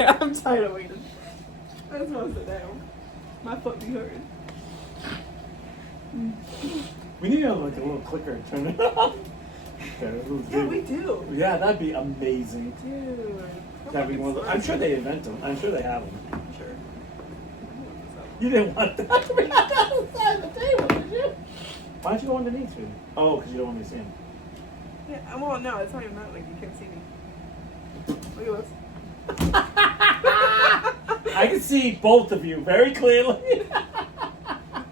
Yeah, I'm tired of waiting. I just want to sit down. My foot be hurting. We need like a little clicker to turn it off. Yeah, we do. Yeah, that'd be amazing. Dude. That'd be one of the, I'm sure they invent them. I'm sure they have them. I'm sure. You didn't want that to be on the other side of the table, did you? Why don't you go underneath me? Oh, because you don't want me to see him. Yeah, well, no, it's not even that. Like, you can't see me. Look at this. I can see both of you very clearly.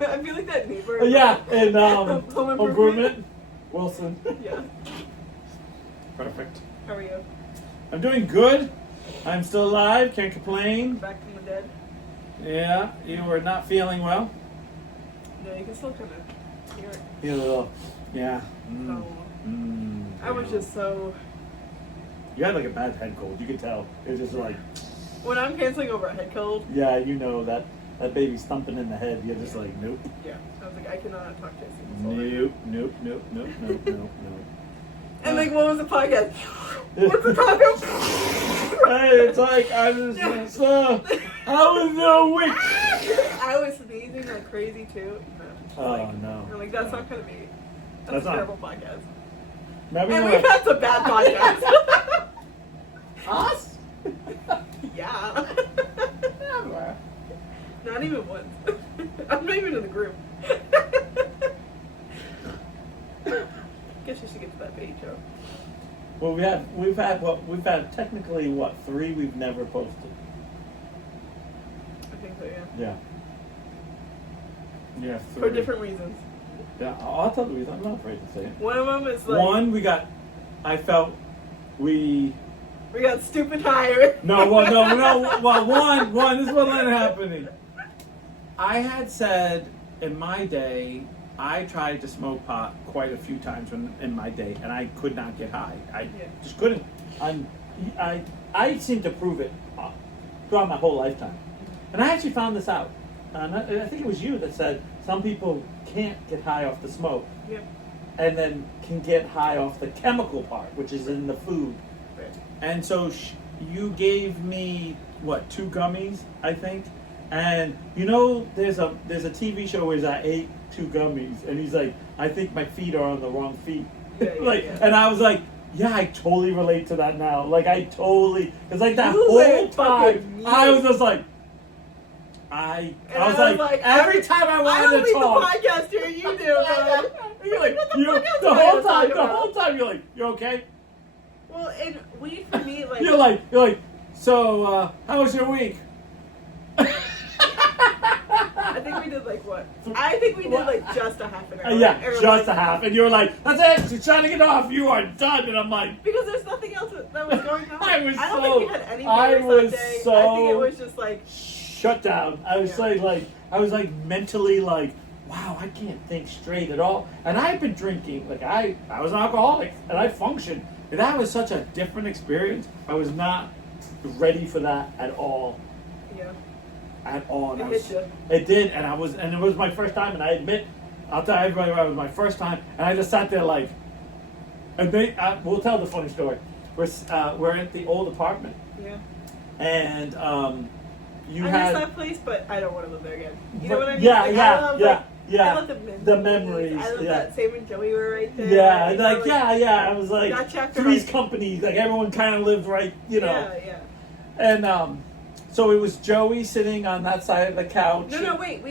I feel like that neighbor. Yeah, and Home improvement. Wilson. Yeah. Perfect. How are you? I'm doing good. I'm still alive. Can't complain. Back from the dead? Yeah, you were not feeling well. No, you can still kind of hear it. Feel a little. Yeah. I was just so. You had like a bad head cold. You could tell. It was just like. When I'm canceling over a head cold. Yeah, you know that baby's thumping in the head. You're just like, nope. Yeah, I was like, I cannot talk to you. Nope. And like, what was the podcast? What's the topic? Hey, it's like I was no witch. I was sneezing like crazy too. Oh no! I'm like, that's not gonna be. That's a not- terrible podcast. Remember And when we've had some bad podcasts. us? Yeah. Never. Not even once. I'm not even in the group. Guess you should get to that page, Joe. Well, we've had technically 3 we've never posted. I think so, yeah. Yeah. Yeah. 3. For different reasons. Yeah, I'll tell the reason. I'm not afraid to say it. One of them is like One, I felt we got stupid tired. No. Well, one. This is what ended up happening. I had said in my day, I tried to smoke pot quite a few times in my day, and I could not get high. I just couldn't. I seemed to prove it throughout my whole lifetime, and I actually found this out. And I think it was you that said some people can't get high off the smoke, and then can get high off the chemical part, which is in the food. Right. And so you gave me 2 gummies, I think. And you know, there's a TV show where I ate 2 gummies, and he's like, I think my feet are on the wrong feet. Yeah. And I was like, yeah, I totally relate to that now. Like because like that You whole went time, fucking I was just like, I was like, every time I wanted to talk. I don't leave the podcast here, you do, man. You're like, What the you fuck else the am I whole gonna talk time, about? you're like, you okay? Well, and weed for me, like... You're like, so, how was your week? I think we did like what? I think we did like just a half an hour. Yeah, Or, just like, a half. And you were like, that's it, you're trying to get off, you are done. And I'm like... Because there's nothing else that was going on. I don't think we had any I meetings was that day. so... I think it was just like... Shut down. I was I was mentally like, wow, I can't think straight at all. And I've been drinking, like I was an alcoholic, and I functioned. And that was such a different experience. I was not ready for that at all. Yeah. At all. And It hit you. It did, and it was my first time, and I admit, I'll tell everybody it was my first time, and I just sat there like, and we'll tell the funny story. We're at the old apartment. Yeah. And I miss that place, but I don't want to live there again. You know what I mean? Yeah, like, yeah, I love, yeah. I love the memories. I love yeah. that Sam and Joey were right there. Yeah, You know, like yeah. I was like got you after, Three's like- Company. Like everyone kind of lived right, you know. Yeah. And so it was Joey sitting on that side of the couch. No, wait.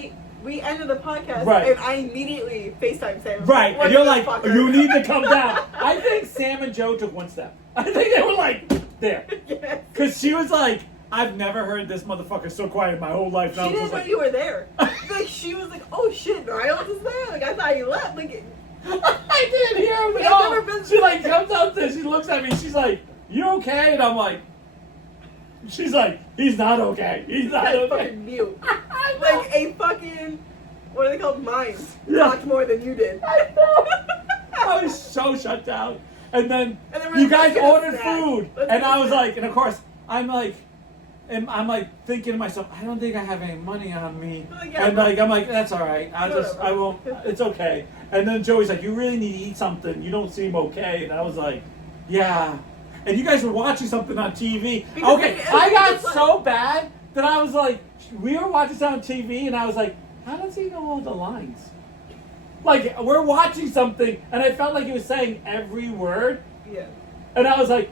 We ended the podcast, Right. and I immediately FaceTime Sam. Right, What and you're the like, fucker? you need to come down. I think Sam and Joe took one step. I think they were like, there. Yes. Because she was like, I've never heard this motherfucker so quiet in my whole life. And I She was didn't just know like, you were there. Like, she was like, oh shit, Niles is there? Like, I thought you left. Like, I didn't hear him at I've all. never been- She like comes up there, she looks at me, she's like, you okay? And I'm like, she's like, he's not okay. He's not that's okay. fucking mute. I know. Like a fucking, what are they called? Mimes. Yeah. Talked more than you did. I know. I was so shut down. And then And then we're you like, guys let's get a ordered snack. food. Let's And get I a was snack. like, and of course, I'm like thinking to myself, I don't think I have any money on me. Like, yeah, And like, I'm like, that's all right. I Whatever. won't, it's okay. And then Joey's like, you really need to eat something. You don't seem okay. And I was like, yeah. and you guys were watching something on TV. Because Okay, it- I got it's like- so bad that I was like, we were watching something on TV, and I was like, how does he know all the lines? Like, we're watching something, and I felt like he was saying every word, Yeah. and I was like,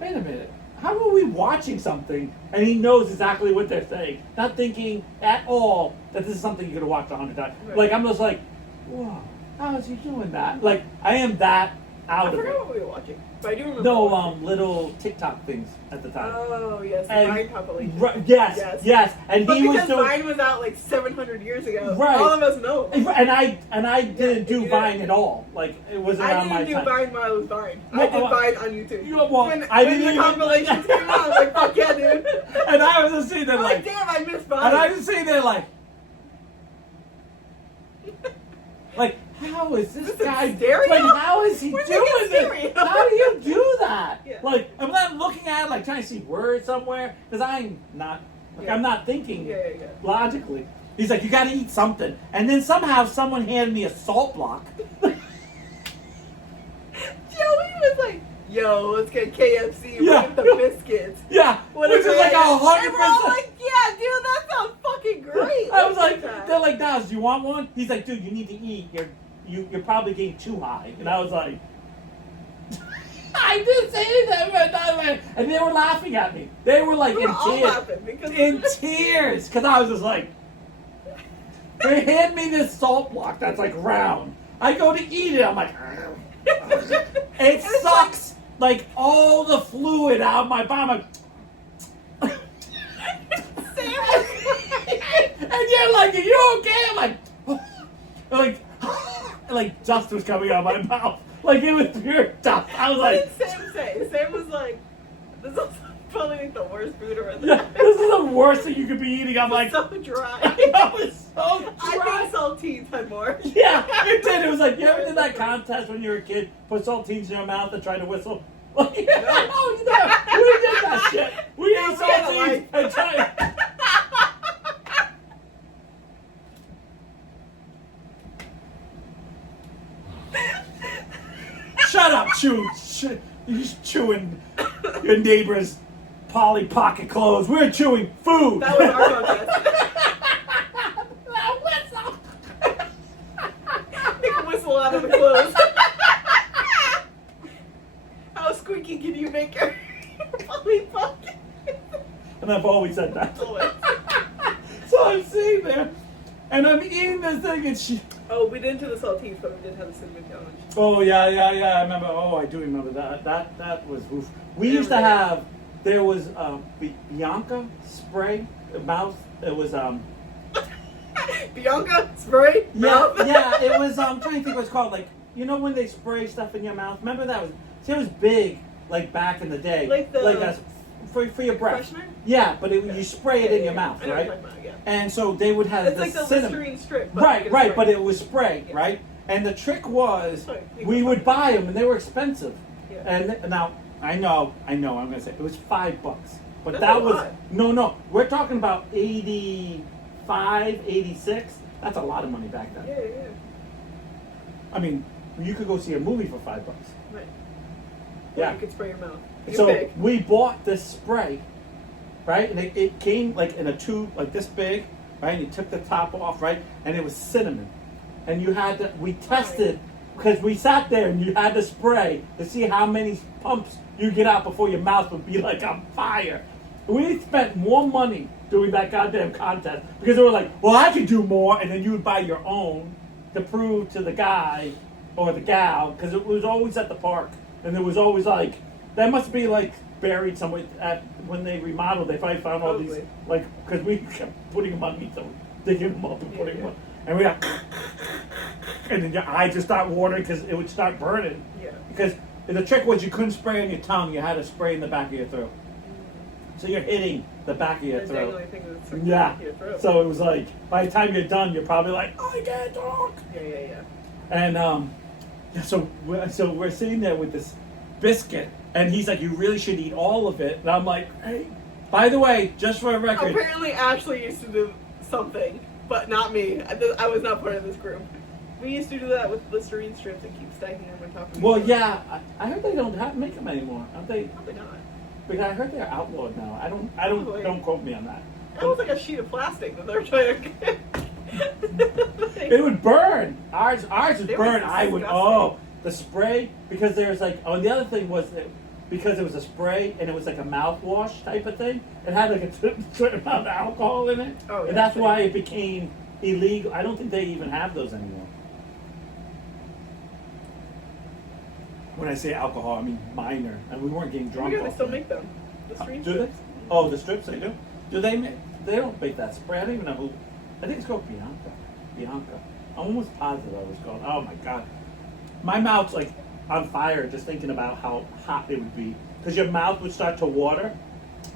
wait a minute. How are we watching something and he knows exactly what they're saying? Not thinking at all that this is something you could have watched 100 times. Right. Like, I'm just like, whoa, how is he doing that? Like, I am that out I of forgot it. what we were watching, but I do remember. No, watching. little TikTok things at the time. Oh yes, the And- Vine compilation. Right, yes. And But he was because doing, Vine was out like 700 years ago, Right. all of us know. and I didn't do you Vine didn't- at all. Like, it wasn't I around my didn't do time. Vine while I was Vine. I Well, did Vine on YouTube. You know, well, when I when didn't the even- compilations came out, I was like, fuck yeah, dude. And I was just sitting there I'm like, like, damn, I missed Vine. and I was sitting there like, how is this Is this guy? in stereo? Like, how is he Where's doing it in this? stereo? How do you do that? Yeah. Like, I'm not looking at it, like trying to see words somewhere because I'm not. Like, Yeah. I'm not thinking Yeah. logically. He's like, you got to eat something, and then somehow someone handed me a salt block. Joey was like, yo, let's get KFC Yeah. with the biscuits. Yeah, What which is is like it? 100%. And we're all like, yeah, dude, that sounds fucking great. I was Let's like, do that. they're like, Daz, do you want one? He's like, dude, you need to eat. You're probably getting too high. And I was like, I didn't say anything. And they were laughing at me. They were like we in were all tears. laughing because In tears. Because I was just like, they hand me this salt block that's like round. I go to eat it. I'm like, it sucks like all the fluid out of my body. I'm like, and you're like, are you okay? I'm like, like dust was coming out of my mouth. Like it was pure dust. I was What like, did Sam say? Sam was like, this is probably like the worst food ever. yeah, this is the worst thing you could be eating. I'm like, so dry. I was so dry. I think saltines had more. Yeah, it did. It was like, you ever did that contest when you were a kid? Put saltines in your mouth and try to whistle? Like, no, you know, we did that shit. We ate we had a saltines life. and tried. Shut up, you're chewing your neighbor's Polly Pocket clothes. We're chewing food. That was our contest. Take a whistle out of the clothes. How squeaky can you make your Polly Pocket? And I've always said that. Always. So I'm sitting there, and I'm eating this thing, and she. Oh, we didn't do the saltines, but we did have the cinnamon challenge. Oh yeah. I remember. Oh, I do remember that. That was oof. We Yeah, used to right. have. There was Bianca spray mouth. It was Bianca, spray, Yeah, mouth. yeah. It was I'm trying to think what it's called. Like when they spray stuff in your mouth. Remember that was. See, it was big like back in the day. Like the- for your breath. Freshener? Yeah, but you spray it in your mouth, I know what right? you're talking about, yeah. And so they would have It's the like the cinnamon. Listerine strip. But like Right, it's but spray. it was spray, Yeah. right? And the trick was, Sorry, you we go would first. buy them, and they were expensive. Yeah. And now, I know, I'm going to say, it was $5. But That's that a was, lot. no, we're talking about 85, 86. That's a lot of money back then. Yeah. I mean, you could go see a movie for $5. Right. Yeah. Or you could spray your mouth. You're So big. we bought this spray, right? And it came like in a tube like this big, right? And you took the top off, right? And it was cinnamon. And you had to, we tested, because we sat there and you had to spray to see how many pumps you get out before your mouth would be like on fire. We spent more money doing that goddamn contest because they were like, well, I could do more. And then you would buy your own to prove to the guy or the gal, because it was always at the park. And there was always like, that must be like buried somewhere at when they remodeled. They probably found all these, Probably. like, because we kept putting them on meat, so digging them up and putting them Yeah. on. And we got, and then your eyes just start watering because it would start burning. Yeah. Because the trick was you couldn't spray on your tongue, you had to spray in the back of your throat. So you're hitting the back of your The throat. dangling thing that's stuck Yeah. to your throat. So it was like, by the time you're done, you're probably like, oh, I can't talk. Yeah. And yeah, so we're sitting there with this biscuit, and he's like, you really should eat all of it. And I'm like, hey, by the way, just for a record, Apparently, Ashley used to do something, but not me. I was not part of this group. We used to do that with Listerine strips and keep stacking them on top of each Well, other. yeah, I heard they don't make them anymore, aren't they? Probably not. Because I heard they're outlawed now. Probably. Don't quote me on that. That was like a sheet of plastic that they're trying to. It would burn. Ours would They were burn. I would. disgusting. Oh, the spray because there's like. Oh, and the other thing was that because it was a spray and it was like a mouthwash type of thing. It had like a certain amount of alcohol in it, Oh, yeah, and that's same. why it became illegal. I don't think they even have those anymore. When I say alcohol, I mean minor, and we weren't getting Oh, drunk. yeah, they off still it. make them. Listerine Do they? strips. Oh, the strips they do. Do they make? They don't make that spray. I don't even know who. I think it's called Bianca. Bianca. I'm almost positive I was called. Oh my god, my mouth's like on fire just thinking about how hot it would be because your mouth would start to water.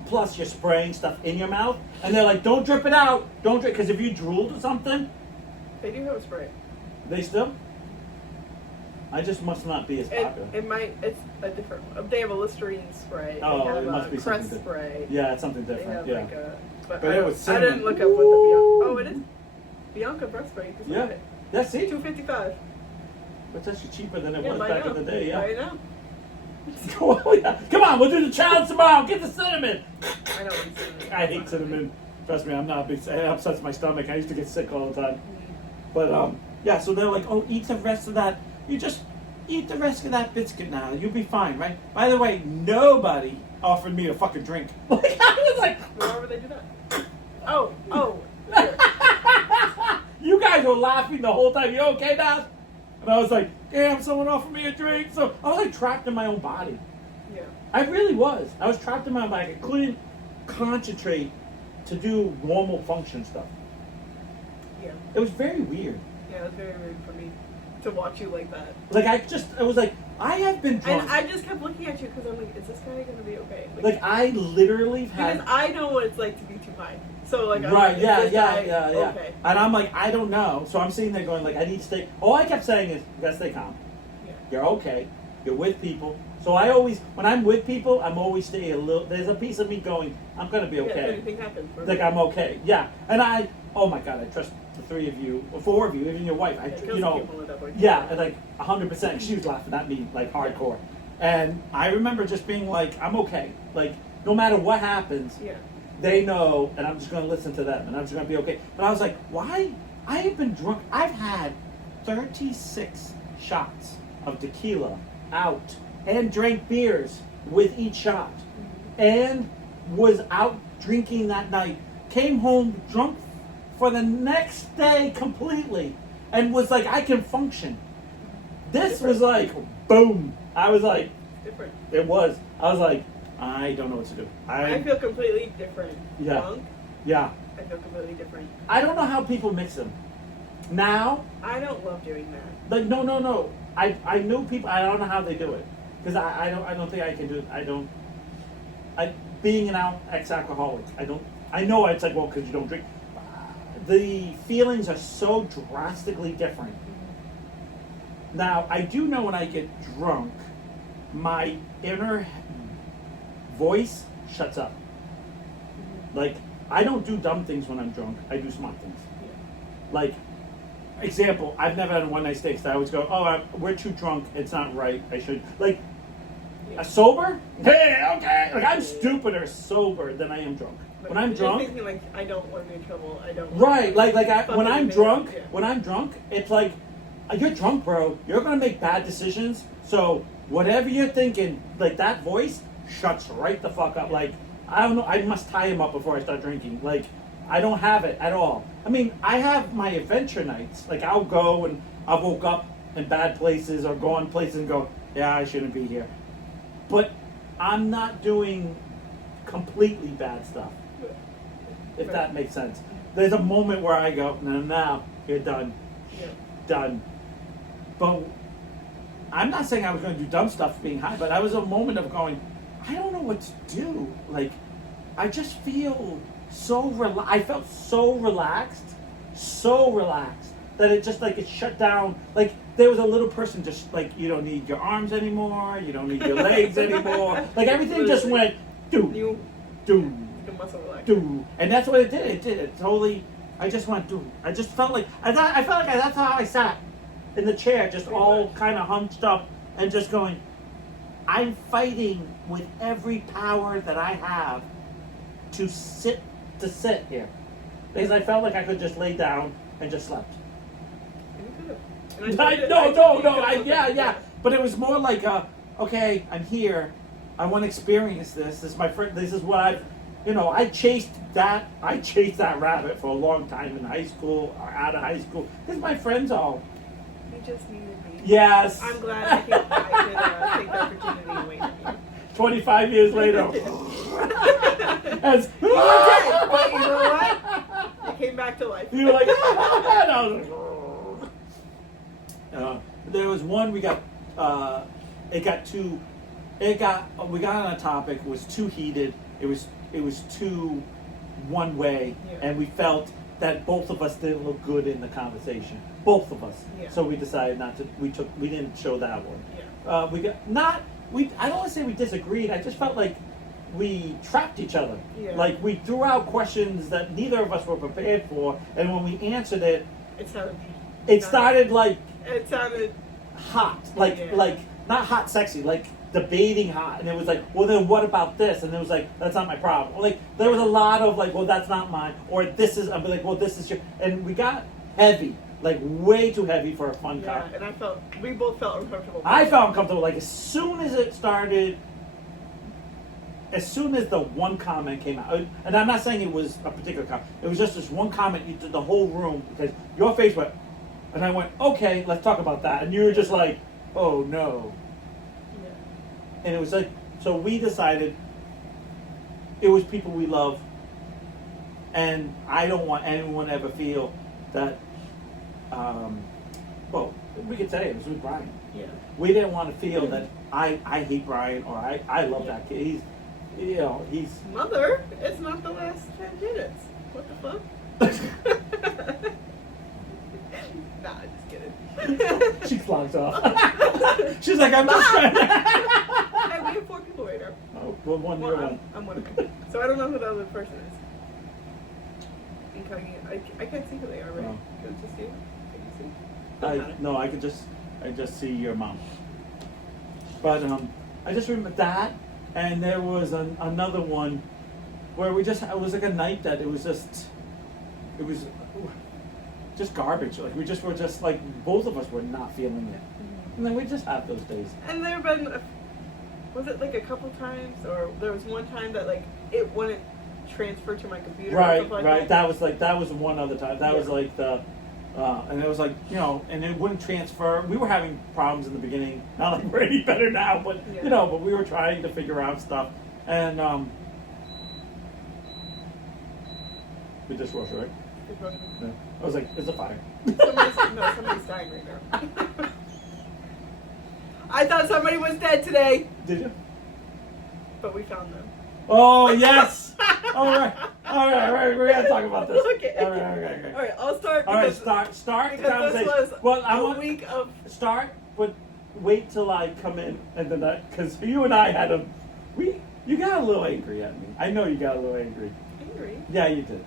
Plus, you're spraying stuff in your mouth, and they're like, "Don't drip it out. Don't drip." Because if you drooled or something, They do have a spray. they still. I just must not be as popular. It's a different one. They have a Listerine spray. Oh, they have it must a be Crest something spray. Yeah, it's something They different. have Yeah. like a. But I, it was I didn't cinnamon. look up what the Bianca. Oh, it is Bianca breast spray. Just Yeah. look at it. That's it. $2.55. It's actually cheaper than it Yeah, was I back know. in the day. Yeah. I know. Oh, yeah. Come on, we'll do the challenge tomorrow. Get the cinnamon. I know. What cinnamon. I hate cinnamon. Trust me, I'm not a big. It upsets my stomach. I used to get sick all the time. But yeah. So they're like, oh, eat the rest of that. You just eat the rest of that biscuit now. You'll be fine, right? By the way, nobody offered me a fucking drink. Like I was like, Why would they do that? Oh. you guys were laughing the whole time. You okay, Dad? And I was like, damn, someone offered me a drink. So I was like trapped in my own body. Yeah. I really was. I was trapped in my own body. I couldn't concentrate to do normal function stuff. Yeah. It was very weird. Yeah, it was very weird for me to watch you like that. Like I was like, I have been drunk. And I just kept looking at you because I'm like, is this guy gonna be okay? Like I literally because had. I know what it's like to be too high. So like, I'm Right, like, is yeah, this yeah, guy yeah, yeah. Okay. And I'm like, I don't know. So I'm sitting there going like, I need to stay. All I kept saying is, you gotta stay calm. Yeah. You're okay. You're with people. So I always, when I'm with people, I'm always staying a little. There's a piece of me going, I'm gonna be Yeah, if okay. anything happens. Like I'm okay. Yeah. And oh my god, I trust the three of you, or four of you, even your wife. Yeah, and like 100%. She was laughing at me like hardcore. And I remember just being like, I'm okay. Like no matter what happens, Yeah. they know, and I'm just going to listen to them, and I'm just going to be okay. But I was like, why? I have been drunk. I've had 36 shots of tequila out and drank beers with each shot and was out drinking that night. Came home drunk for the next day completely and was like, I can function. This was like, boom. I was like, Different. it was. I was like, I don't know what to do. I feel completely different. Yeah. Drunk, Yeah. I feel completely different. I don't know how people mix them. Now, I don't love doing that. like no. I know people. I don't know how they do it because I don't think I can do it. Being an ex-alcoholic, I know it's like, well, because you don't drink. The feelings are so drastically different. Now I do know when I get drunk, my inner voice shuts up. Like I don't do dumb things when I'm drunk. I do smart things. Yeah. Like, example, I've never had a one night stay. So I always go, oh, we're too drunk. It's not right. I should like sober. Hey, okay. Like I'm stupider sober than I am drunk. When I'm You're drunk, thinking like I don't want to be in trouble. I don't. right? Like when I'm drunk, Yeah. when I'm drunk, it's like you're drunk, bro. You're gonna make bad decisions. So whatever you're thinking, like that voice shuts right the fuck up. Like I don't know. I must tie him up before I start drinking. Like I don't have it at all. I mean, I have my adventure nights. Like I'll go and I woke up in bad places or go on places and go, yeah, I shouldn't be here. But I'm not doing completely bad stuff. If that makes sense. There's a moment where I go, no, now you're done. Yeah. Done. But I'm not saying I was going to do dumb stuff being high, but I was a moment of going, I don't know what to do. Like, I just feel so I felt so relaxed that it just like it shut down. Like there was a little person just like you don't need your arms anymore, you don't need your legs anymore. Like everything just went do. The muscle relax. Do, and that's what it did. It totally. I just went do. I just felt like that's how I sat. in the chair, just Pretty all much. kind of hunched up and just going, I'm fighting with every power that I have to sit here. Because I felt like I could just lay down and just slept. Yeah. But it was more like, okay, I'm here. I want to experience this. This is my friend. This is what I chased that rabbit for a long time in high school or out of high school. Because my friends all. You just needed me. Yes. I'm glad I could take the opportunity away from you. 25 years later. As, You were dead, but you know what? You came back to life. you were like, and I was like, there was one we got we got on a topic, it was too heated, it was too one way, Yeah. and we felt that both of us didn't look good in the conversation, both of us. Yeah. So we decided not to. We didn't show that one. Yeah. I don't want to say we disagreed. I just felt like we trapped each other. Yeah. Like we threw out questions that neither of us were prepared for, and when we answered it, It sounded. it started like It sounded. hot, like not hot, sexy, like debating hot, and it was like, well, then what about this? And it was like, that's not my problem. Like there was a lot of like, well, that's not mine, or this is. I'm like, well, this is your, and we got heavy, like way too heavy for a fun Yeah, cop. and we both felt uncomfortable. I felt uncomfortable. Like as soon as it started, as soon as the one comment came out, and I'm not saying it was a particular comment. It was just this one comment. You did the whole room because your face went, and I went, okay, let's talk about that, and you were just like, oh no. Yeah. And it was like, so we decided it was people we love, and I don't want anyone to ever feel that, well, we could say it was with Brian. Yeah. We didn't want to feel that I hate Brian or I love that kid. He's Mother, it's not the last 10 minutes. What the fuck? Nah, just kidding. she clogs off. She's like, I'm just trying to. Hey, we have 4 people right now. Oh, well, one year one. I'm one of them. So I don't know who the other person is. I can't see who they are, right? No. Can it just you? Can you see? Doesn't matter. No, I just see your mom. But I just remember that, and there was another one where it was like a night that it was just garbage. Like we were just like both of us were not feeling it, and then we just have those days. And there have been, was it like a couple times, or there was one time that like it wouldn't transfer to my computer? Or Right. something like That was one other time. That was like the. And it was like, and it wouldn't transfer. We were having problems in the beginning. Not like we're any better now, but Yeah. but we were trying to figure out stuff. And the dishwasher, right? Yeah. I was like, it's a fire. Somebody's dying right now. I thought somebody was dead today, Did you? but we found them. Oh yes. All right. We're gonna talk about this. Okay. All right. All right, I'll start. All right. because- Start the Because this conversation. was Well, I a want week of. start, but wait till I come in and then because you and I had you got a little angry at me. I know you got a little angry. Angry? Yeah, you did.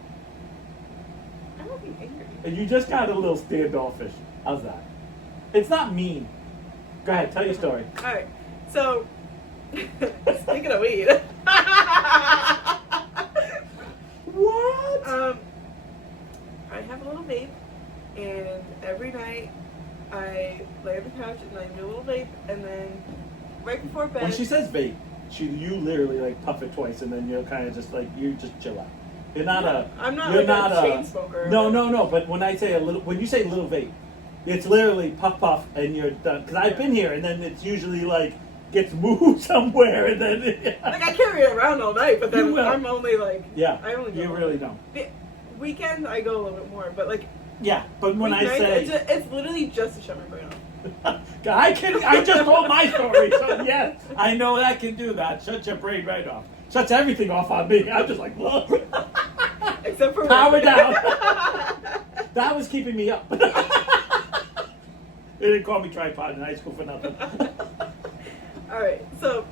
I don't be angry. And you just got a little standoffish. How's that? It's not mean. Go ahead, tell your story. Alright, so, speaking of weed. What? I have a little vape, and every night I lay on the couch and I do a little vape, and then right before bed. When she says vape, you literally like puff it twice, and then you're kind of just like you just chill out. You're not I'm not You're like not a chain smoker. No. But when I say when you say little vape, it's literally puff, and you're done. Because I've been here, and then it's usually like gets moved somewhere, and then Like I carry it around all night, but You then will. I'm only like. yeah, I only go you a really little don't. bit. Weekends I go a little bit more, but like. Yeah, but when I weeknights, say it's literally just to shut my brain off. I just told my story, so yes, I know that can do that. Shut your brain right off. Shuts everything off on me. I'm just like, look. Except for Power work. down. That was keeping me up. They didn't call me tripod in high school for nothing. All right, so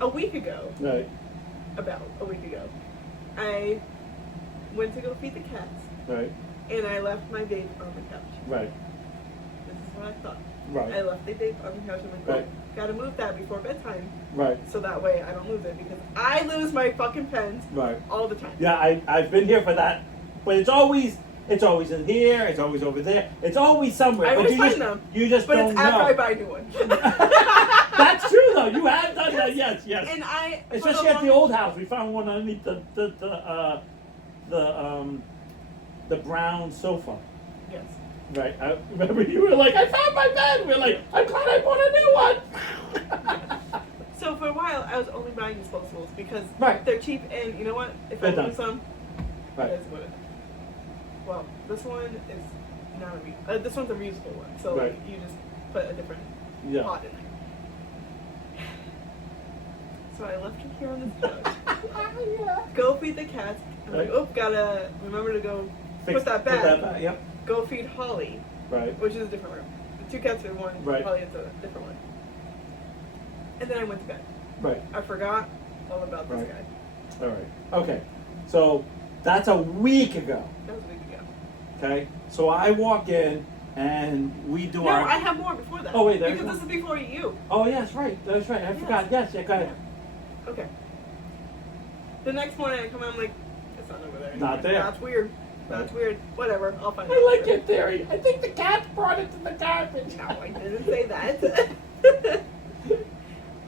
a week ago, Right, about a week ago, I went to go feed the cats, right, and I left my vape on the couch. right. what I thought. Right. I left the vape on the couch. I'm like, Right. gotta move that before bedtime. Right. So that way I don't lose it, because I lose my fucking pens Right. all the time. Yeah, I've been here for that, but it's always in here. It's always over there. It's always somewhere. I but always you find just them. you just But don't it's after know. I buy a new one. That's true though. You have done that. Yes. Yes. And I, for Especially at the longest- old house, we found one underneath the brown sofa. Yes. Right. I remember you were like, I found my bed. We are like, I'm glad I bought a new one. So for a while, I was only buying disposables because Right. they're cheap, and you know what? If They're I done. lose some, Right. it is what it is. Well, this one is not this one's a reusable one, so Right. you just put a different Yeah. pot in there. So I left her here on this couch. Go feed the cats. I'm like, Right. oh, gotta remember to go put that back. Yep. Go feed Holly, Right. which is a different room. The 2 cats in one, Right. Holly is a different one. And then I went to bed. Right. I forgot all about this Right. guy. All right. Okay. So that's a week ago. That was a week ago. Okay. So I walk in and we do No, our. I have more before that. Oh, wait, there's because one? this is before you. Oh yes, right. That's right. I Yes. forgot. Yes. Yeah. Go ahead. Yeah. Okay. The next morning I come out, I'm like, it's not over there. Not there. That's weird. That's weird. Whatever. I'll find it. I like your theory. I think the cat brought it to the garbage. No, I didn't say that.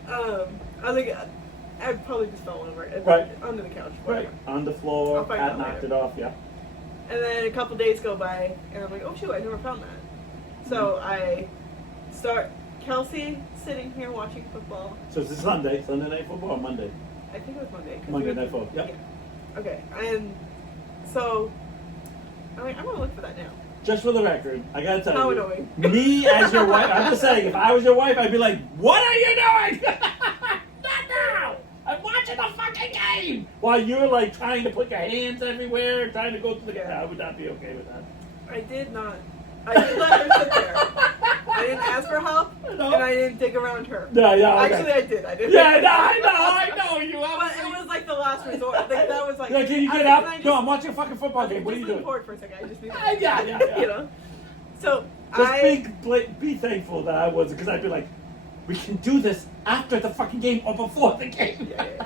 I was like, I probably just fell over it. Right. Under the couch. Right. Whatever. On the floor. I'll find Cat out knocked later. it off. Yeah. And then a couple days go by, and I'm like, oh shoot, I never found that. So I start Kelsey sitting here watching football. So it's Sunday night football, or Monday. I think it was Monday. 'cause Monday we were- night football. Yep. Yeah. Okay. And so I'm like, I'm gonna look for that now. Just for the record, I gotta tell How you, annoying. me as your wife, I'm just saying, if I was your wife, I'd be like, what are you doing? Not now! I'm watching the fucking game! While you're like trying to put your hands everywhere, trying to go to the game. I would not be okay with that. I did not. I did let her sit there. I didn't ask for help, No. and I didn't dig around her. No, yeah, okay. Actually, I did. I did. Yeah, I know, you But obviously. it was like the last resort. Like that was like. Yeah, can you I get was up? like, can I No, just- I'm watching a fucking football I was game. What are like, you just doing? forward for a second. I just need. Yeah. You know. So Just be thankful that I wasn't, because I'd be like, we can do this after the fucking game or before the game. Yeah.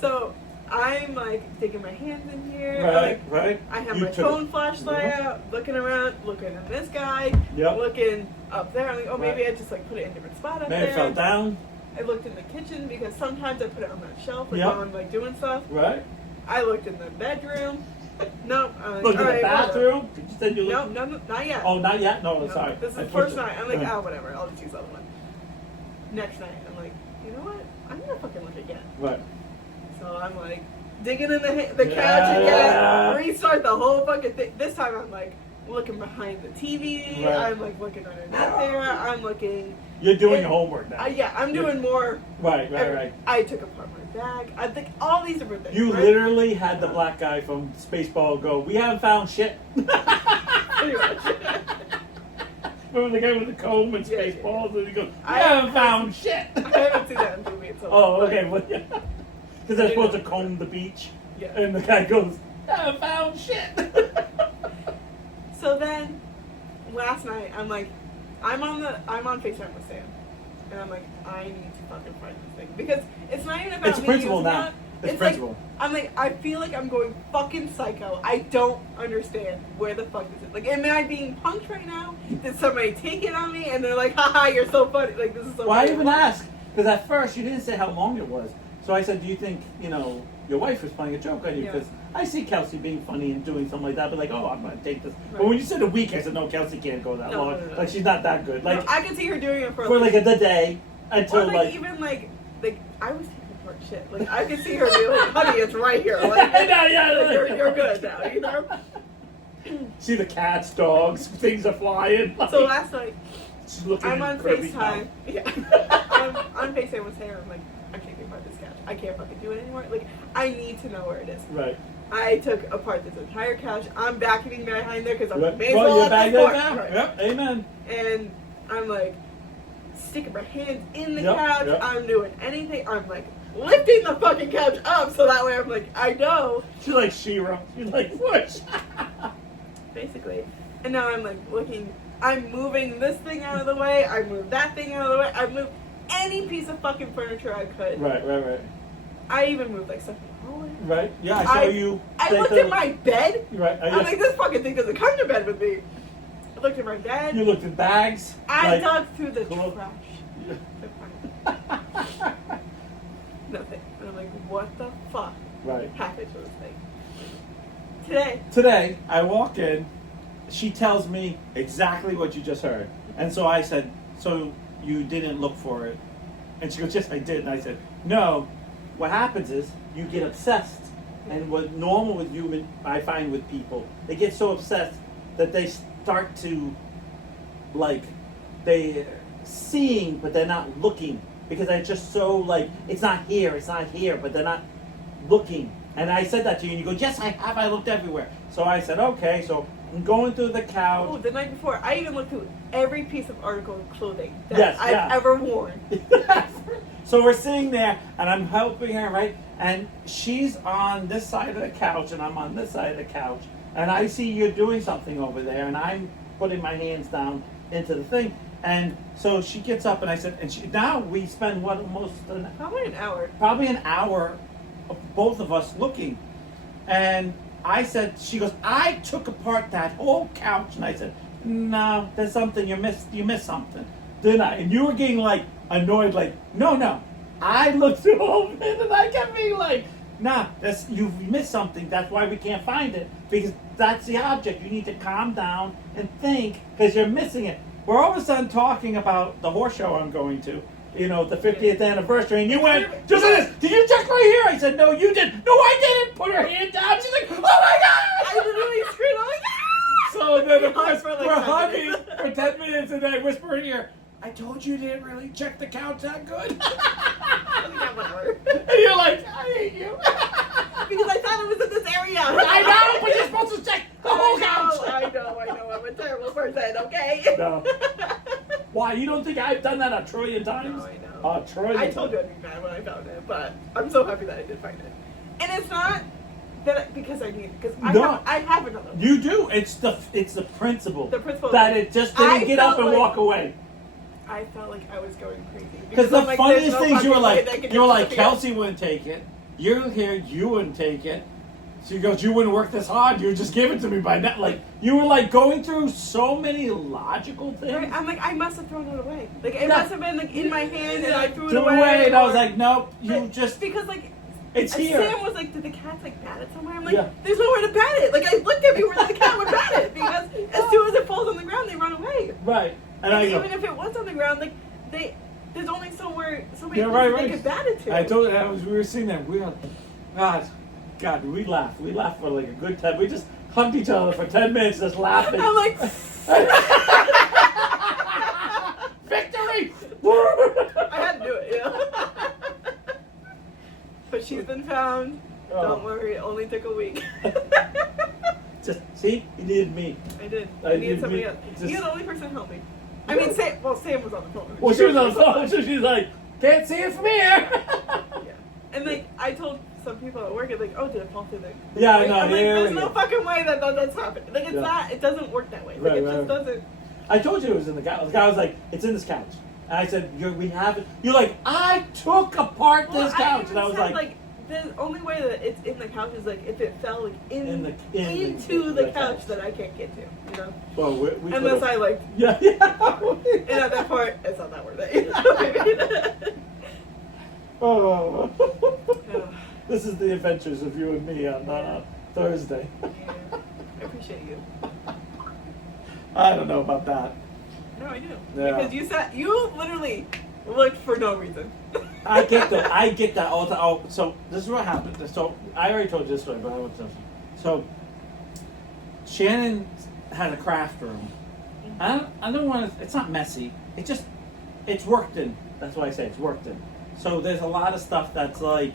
So I'm like digging my hands in here. Right, Like, right. I have You my took phone it. flashlight Mhm. out, looking around, looking at this guy, Yep. looking up there. I'm like, oh, maybe Right. I just like put it in a different spot up Maybe there. it fell down. I looked in the kitchen because sometimes I put it on that shelf like, Yep. while I'm like doing stuff. Right. I looked in the bedroom. Nope. I'm like, Look in all the right, bathroom. Did you say you whatever. looked? No, not yet. Oh, not yet. No, No, sorry. This is I the pushed first it. night. I'm like, Right. oh, whatever. I'll just use the other one. Next night, I'm like, you know what? I'm gonna fucking look again. Right. So I'm like digging in the Yeah, couch again, yeah. restart the whole fucking thing. This time I'm like looking behind the TV. Right. I'm like looking underneath there. I'm looking. You're doing And- your homework now. Yeah, I'm doing more. Right, right. I took apart my bag. I think all these different things. You right? literally had the black guy from Spaceball go, we haven't found shit. Pretty much. Remember the guy with the comb and Yeah, yeah, Spaceballs? And he goes, we I haven't found shit. I haven't seen that in the movie. So Oh, okay. Well, yeah. Because they're I supposed to didn't know. comb the beach. Yeah. And the guy goes, haven't found shit. So then, last night I'm like, I'm on FaceTime with Sam, and I'm like, I need to fucking find this thing because it's not even about It's me principle using now. it. It's principle. Like, I'm like, I feel like I'm going fucking psycho. I don't understand where the fuck this is. Like, am I being punked right now? Did somebody take it on me? And they're like, haha, you're so funny. Like, this is so Why funny. even ask? Because at first you didn't say how long it was. So I said, do you think, your wife was playing a joke on you? Yeah. Because I see Kelsey being funny and doing something like that, but like, oh, I'm going to take this. But Right. when you said a week, I said, no, Kelsey can't go that No, long. no. Like, she's not that good. Like, No, I can see her doing it for like the day until or like even like I was taking apart shit. Like I could see her be like, honey, it's right here. Like, Yeah, you're good now, you know? See the cats, dogs, things are flying. Like, So last night she's looking I'm at on Kirby's FaceTime. mouth. Yeah. I'm on FaceTime with Sarah. I'm like, I can't get apart this couch. I can't fucking do it anymore. Like, I need to know where it is. Right. I took apart this entire couch. I'm vacuuming behind there because I'm Right. may as Well, well you're at back this there point. now. Right. Yep. Amen. And I'm like sticking my hands in the Yep, couch. yep. I'm doing anything. I'm like lifting the fucking couch up so that way I'm like, I know. She's like She-Ra. She's like, whoosh. Basically. And now I'm like looking. I'm moving this thing out of the way. I moved that thing out of the way. I moved any piece of fucking furniture I could. Right. I even moved like stuff in the hallway. Right. Yeah, I saw you. I looked at my bed. Right. I'm like, this fucking thing doesn't come to bed with me. I looked at my bed. You looked at bags. I dug through the Cool. trash. Yeah. Nothing. And I'm like, what the fuck Right. happened to this thing? Today, I walk in. She tells me exactly what you just heard, and so I said, "So you didn't look for it?" And she goes, "Yes, I did." And I said, "No. What happens is you get obsessed, and what normal with human, I find with people, they get so obsessed that they start to, like, they seeing, but they're not looking because they're just so like it's not here, but they're not looking." And I said that to you, and you go, "Yes, I have. I looked everywhere." So I said, "Okay." So I'm going through the couch. Oh, the night before, I even looked through every piece of article of clothing that Yes, I've yeah. ever worn. So we're sitting there, and I'm helping her, right? And she's on this side of the couch, and I'm on this side of the couch. And I see you doing something over there, and I'm putting my hands down into the thing. And so she gets up, and I said, now we spend Probably an hour. of both of us looking. And I said, she goes, "I took apart that whole couch." And I said, "No, there's something you missed something, didn't I?" And you were getting like annoyed, like, no. I looked through all of it, and I kept being like, "Nah, you've missed something. That's why we can't find it, because that's the object. You need to calm down and think, because you're missing it." We're all of a sudden talking about the horse show I'm going to, the 50th anniversary, and you went, "Just like this, did you check right here?" I said, "No, you didn't." "No, I didn't." Put her hand down. She's like, "Oh my God!" I literally screamed, "Oh my God!" So then, of We hugged course, for like we're 10 hugging minutes. for 10 minutes, and then I whisper in here, "I told you didn't really check the couch that good." Yeah, whatever. And you're like, "I hate you." Because I thought it was in this area. I know, but you're supposed to check the whole couch. I know. I'm a terrible person, okay? No. Why? You don't think I've done that a trillion times? No, I know. A trillion I told you times. I'd be mad when I found it, but I'm so happy that I did find it. And it's not because I need it, because I have another one. You do. It's the principle. The principle that it just didn't get up and walk away. I felt like I was going crazy. Because the I'm like, funniest there's no things you were fucking way like, that could you were just like, disappear. Kelsey wouldn't take it. You're here, you wouldn't take it. She goes, "You wouldn't work this hard. You would just give it to me by now." Like, you were like going through so many logical things. Right? I'm like, I must have thrown it away. Like, it must have been like in my hand and I threw it Threw it away. away, and I was or- like, "Nope, you But just, because like it's and here." Sam was like, "Did the cats like bat it somewhere?" I'm like, Yeah. "There's nowhere to bat it." Like I looked everywhere that the cat would bat it because as soon as it falls on the ground, they run away. Right. And And I go, even if it was on the ground, like there's only so many Yeah, places right. they could bat it to. I told you, we were sitting there, we were, God, we laughed. We laughed for like a good 10. We just hugged each other for 10 minutes just laughing. I'm like, Victory! I had to do it, But she's been found. Oh. Don't worry, it only took a week. Just, see, you needed me. I did. I I needed did somebody me- else. just- You're the only person who helped me. I mean, Sam was on the phone. Well, she was on the phone, so she's like, "Can't see it from here." Yeah. And like, I told some people at work, like, "Oh, did it fall through the?" Yeah, like, I know. I'm like, Here there's we no go. fucking way that's happening. Like, it's Yeah. not. It doesn't work that way. Like, Right, it right, just right. doesn't. I told you it was in the couch. The guy was like, "It's in this couch." And I said, "We have it." You're like, "I took apart Well, this couch." even And I was said, like, the only way that it's in the couch is like if it fell like into into the the couch couch. that I can't get to, you know. "Well, we Unless could've-" I like, Yeah. and at that part, it's not that worth it. Oh. Yeah. This is the adventures of you and me on Thursday. Yeah, I appreciate you. I don't know about that. No, I do. Yeah. Because you literally looked for no reason. I get that all the time. Oh, so this is what happened. So I already told you this story, but I want to tell you. So Shannon had a craft room. I don't want to. It's not messy. It's worked in. That's why I say it's worked in. So there's a lot of stuff that's like,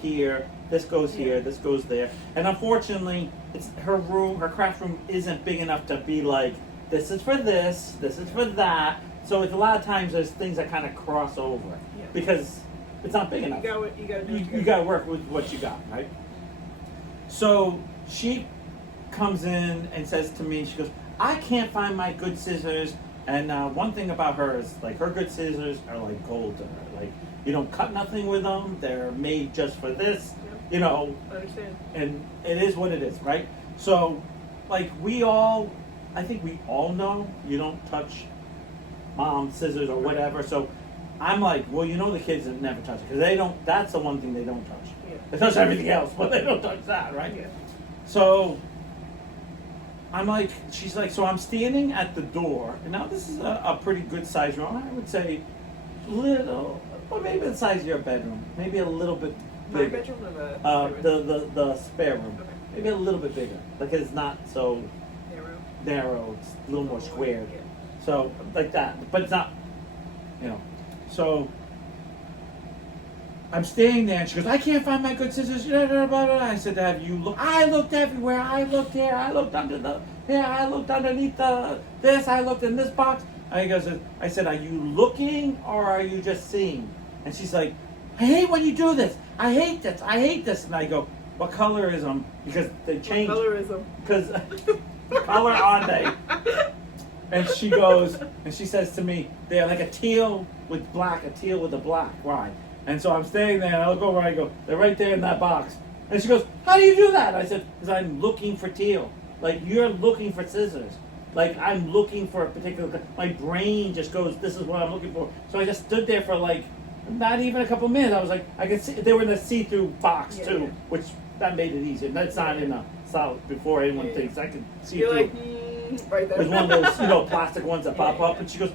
here. This goes here. This goes there. And unfortunately, it's her room. Her craft room isn't big enough to be like, this is for this. This is for that. So it's a lot of times there's things that kind of cross over because it's not big enough. You gotta do what You got to work with what you got, right? So she comes in and says to me, she goes, I can't find my good scissors. And one thing about her is, like, her good scissors are like gold to her. Like, you don't cut nothing with them. They're made just for this. Yep. You know. I understand. And it is what it is, right? So, like, I think we all know you don't touch mom's scissors or whatever. So, I'm like, well, you know, the kids that never touch it because they don't. That's the one thing they don't touch. Yeah. They touch everything else, but they don't touch that, right? Yeah. So, I'm like, she's like, so I'm standing at the door, and now this is a pretty good size room. I would say, little, or maybe the size of your bedroom, maybe a little bit My bigger. bedroom or The spare room, Okay. maybe a little bit bigger, like it's not so Narrow. narrow. It's a little more squared, Yeah. so like that, but it's not, you know. So I'm staying there, and she goes, I can't find my good scissors. Blah, blah, blah, blah. I said, have you looked? I looked everywhere. I looked here. I looked under I looked underneath this. I looked in this box. I said, are you looking or are you just seeing? And she's like, I hate when you do this. I hate this. I hate this. And I go, what color is them? Because they change. What color is them? Because color are they? And she goes, and she says to me, they're like a teal with black, a teal with a black. Why? And so I'm staying there, and I look over, and I go, they're right there in that box. And she goes, how do you do that? I said, because I'm looking for teal. Like, you're looking for scissors. Like, I'm looking for a particular, my brain just goes, this is what I'm looking for. So I just stood there for, like, not even a couple minutes. I was like, I could see, they were in a see-through box, Yeah, too, yeah. which, that made it easier. That's not in a solid, before anyone Yeah, yeah. thinks, I can see You're through. like, right there. There's one of those, plastic ones that pop Yeah, up, yeah. and she goes,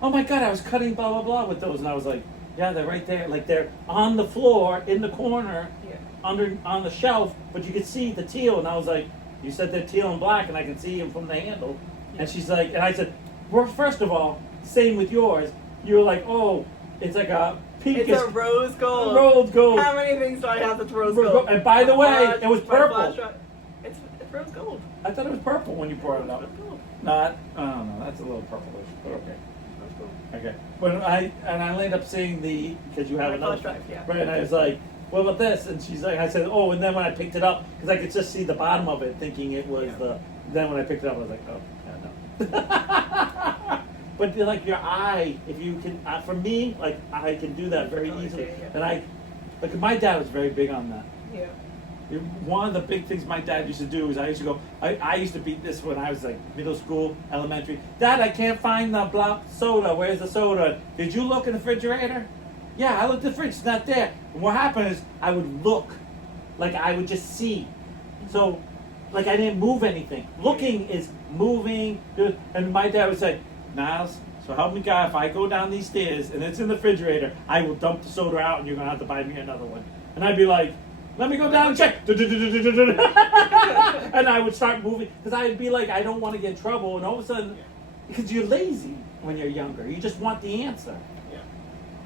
oh my God, I was cutting blah, blah, blah with those. And I was like, yeah, they're right there. Like, they're on the floor, in the corner, Yeah. on the shelf, but you could see the teal. And I was like, you said they're teal and black, and I can see them from the handle. And she's like, and I said, well, first of all, same with yours. You were like, oh, it's like a pink. It's a rose gold. Rose gold. How many things do I have that's rose gold? And by the way, it was My purple. flashlight. It's rose gold. I thought it was purple when you brought it up. Rose gold. Not, I don't know, that's a little purplish, but okay. Rose gold. Okay. But I ended up seeing because you have My another flash drive, yeah. right, and I was like, what about this? And she's like, I said, oh, and then when I picked it up, because I could just see the bottom of it, thinking it was Yeah. then when I picked it up, I was like, oh, yeah, no. But like your eye, if you can, for me, like I can do that very Oh, easily, okay, yeah. and like my dad was very big on that. Yeah. One of the big things my dad used to do is I used to go. I used to beat this when I was like middle school, elementary. Dad, I can't find the block soda. Where's the soda? Did you look in the refrigerator? Yeah, I looked in the fridge. It's not there. And what happened is I would look, like I would just see. So, like I didn't move anything. Looking is moving. And my dad would say, Niles, so help me God, if I go down these stairs and it's in the refrigerator, I will dump the soda out and you're gonna have to buy me another one. And I'd be like, let me go down and check. And I would start moving because I'd be like, I don't want to get in trouble. And all of a sudden, because you're lazy when you're younger, you just want the answer. Yeah.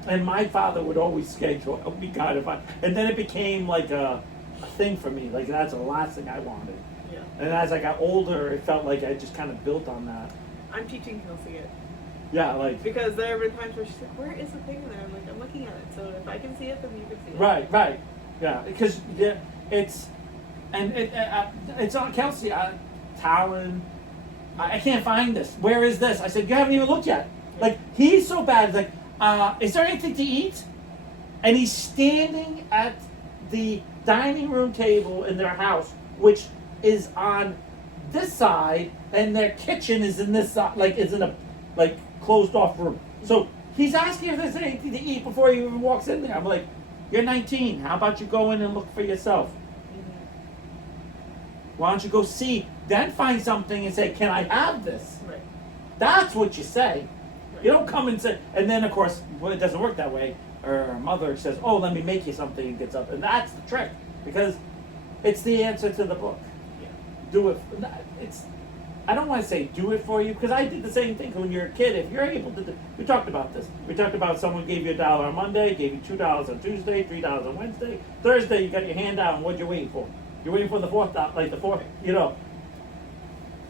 And my father would always schedule. Oh my God, and then it became like a thing for me. Like that's the last thing I wanted. Yeah. And as I got older, it felt like I just kind of built on that. I'm teaching Kelsey it. Yeah, like Because there have been times where she's like, where is the thing? And I'm like, I'm looking at it. So if I can see it, then you can see it. right, yeah, because it's on Kelsey, Talon. I can't find this. Where is this? I said, you haven't even looked yet. Like he's so bad. Like, is there anything to eat? And he's standing at the dining room table in their house, which is on this side, and their kitchen is in this side, like it's in a closed off room. So he's asking if there's anything to eat before he even walks in there. I'm like, you're 19. How about you go in and look for yourself? Why don't you go see, then find something and say, can I have this? Right. That's what you say. Right. You don't come and say, and then of course, well, it doesn't work that way. Her mother says, oh, let me make you something, and gets up. And that's the trick, because it's the answer to the book. Yeah. Do it. I don't want to say do it for you, because I did the same thing when you're a kid. If you're able to do, we talked about this. We talked about someone gave you $1 on Monday, gave you $2 on Tuesday, $3 on Wednesday. Thursday, you got your hand out, and what you waiting for? You're waiting for the fourth, you know.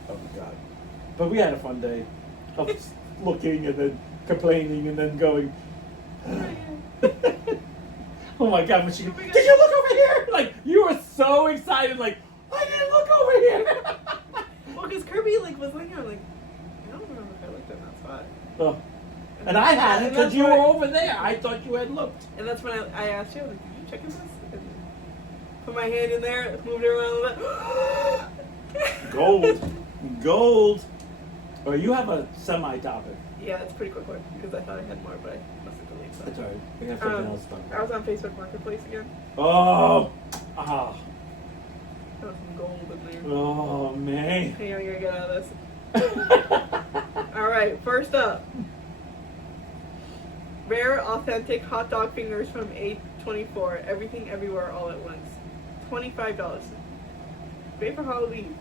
Oh my God. But we had a fun day of looking and then complaining and then going, oh my God, when she goes, did you look over here? Like, you were so excited, like, I didn't look over here. Well, because Kirby was I hadn't And because that's you were why- over there. I thought you had looked. And that's when I asked you, like, did you check in this? And put my hand in there, moved it around a little. Gold. Or you have a semi-topic. Yeah, it's a pretty quick one because I thought I had more, but I must have deleted some. That's all right. We have something else to talk I about. was on Facebook Marketplace again. Oh. There was some gold in there. Oh, man. Hang on, I gotta get out of this. Alright, first up. Rare, authentic hot dog fingers from A24. Everything, everywhere, all at once. $25. Great for Halloween.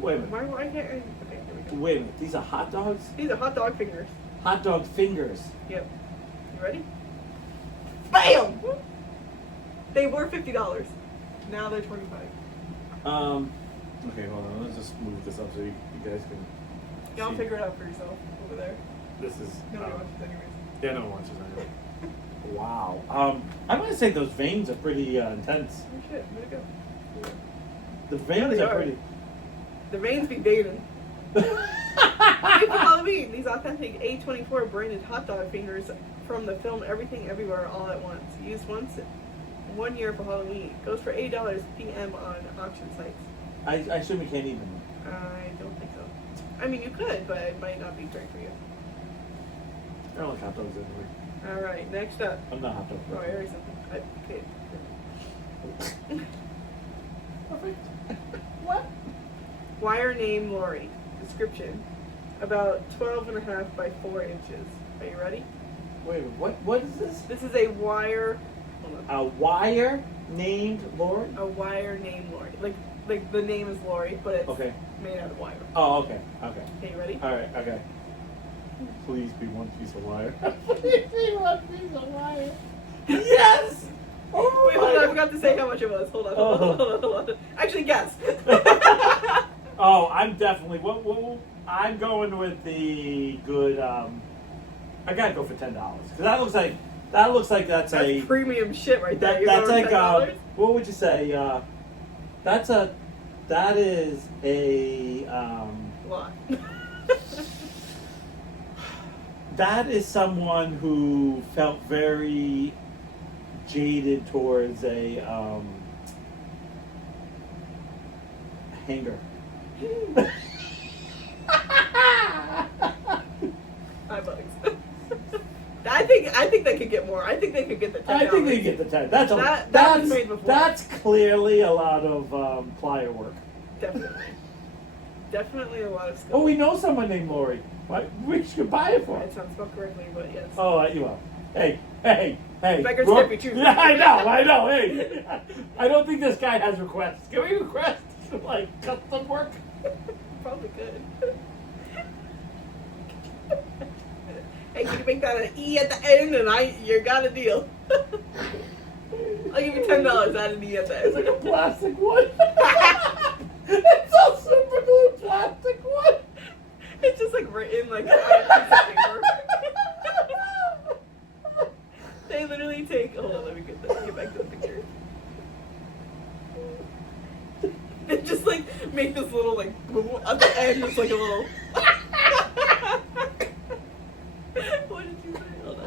Wait a minute. Why can't I? Okay, here we go. Wait a minute. These are hot dogs? These are hot dog fingers. Hot dog fingers. Yep. You ready? BAM! They were $50. Now they're $25. Okay, hold on. Let's just move this up so you guys can. Y'all see. figure it out for yourself over there. This is. Nobody watches anyways. Yeah, no one watches anyway. Wow. I'm gonna say those veins are pretty intense. Oh shit, where'd it go? The veins they are are. pretty. The veins be bathing. Wait for Halloween. These authentic A24 branded hot dog fingers from the film Everything Everywhere All at Once. Used once 1 year for Halloween. Goes for $8 PM on auction sites. I assume we can't even. I don't think so. I mean, you could, but it might not be great for you. I don't like hot dogs anyway. Alright, next up. I'm not a hot dog. Oh, I already said that. Okay. Perfect. What? Wire name Lori. Description. About 12.5 by 4 inches. Are you ready? Wait, what is this? This is a wire. Hold on. A wire named Lori? A wire name Lori. Like the name is Lori, but it's Okay. made out of wire. Oh, okay. Okay. Okay, you ready? Alright, okay. Please be one piece of wire. Please be one piece of wire. Yes! Oh Wait, hold on. I forgot to say how much it was. Hold on. Hold on. Actually, guess. Oh, I'm definitely. I'm going with the good. I gotta go for $10 because that looks like that's a. premium shit right there. You're That's going like $10? what would you say? That is a. Lot. That is someone who felt very jaded towards a hanger. $5. I think they could get more. I think they could get the $10. I think they get the 10. That was made before. That's clearly a lot of plier work. Definitely a lot of skill. Oh, we know someone named Lori. What? We should buy it for her. It sounds spelled correctly, but yes. Oh, you will. Hey. Beggars Roar- can't be choosers. Yeah, I know. Hey, I don't think this guy has requests. Can we request like custom work? Probably could. Hey, can you make that an E at the end, and you got a deal. I'll give you $10 out of E at the end. It's like a plastic one. It's a super glue plastic one. It's just like written like on a piece of paper. They literally take. Hold on, let me get back to the picture. They just like make this little like at the end. It's like a little. What did you say? Hold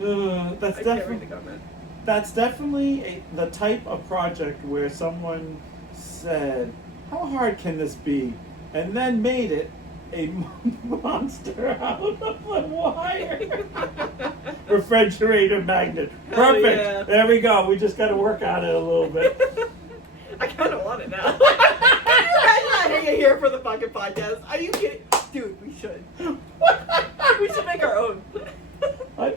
on. That's I can't read definitely. the comment. That's definitely the type of project where someone said, "How hard can this be?" and then made it a monster out of the wire. Refrigerator magnet. Hell Perfect. yeah. There we go. We just got to work on it a little bit. I kind of want it now. I'm not here for the fucking podcast. Are you kidding? Dude, we should. We should make our own. All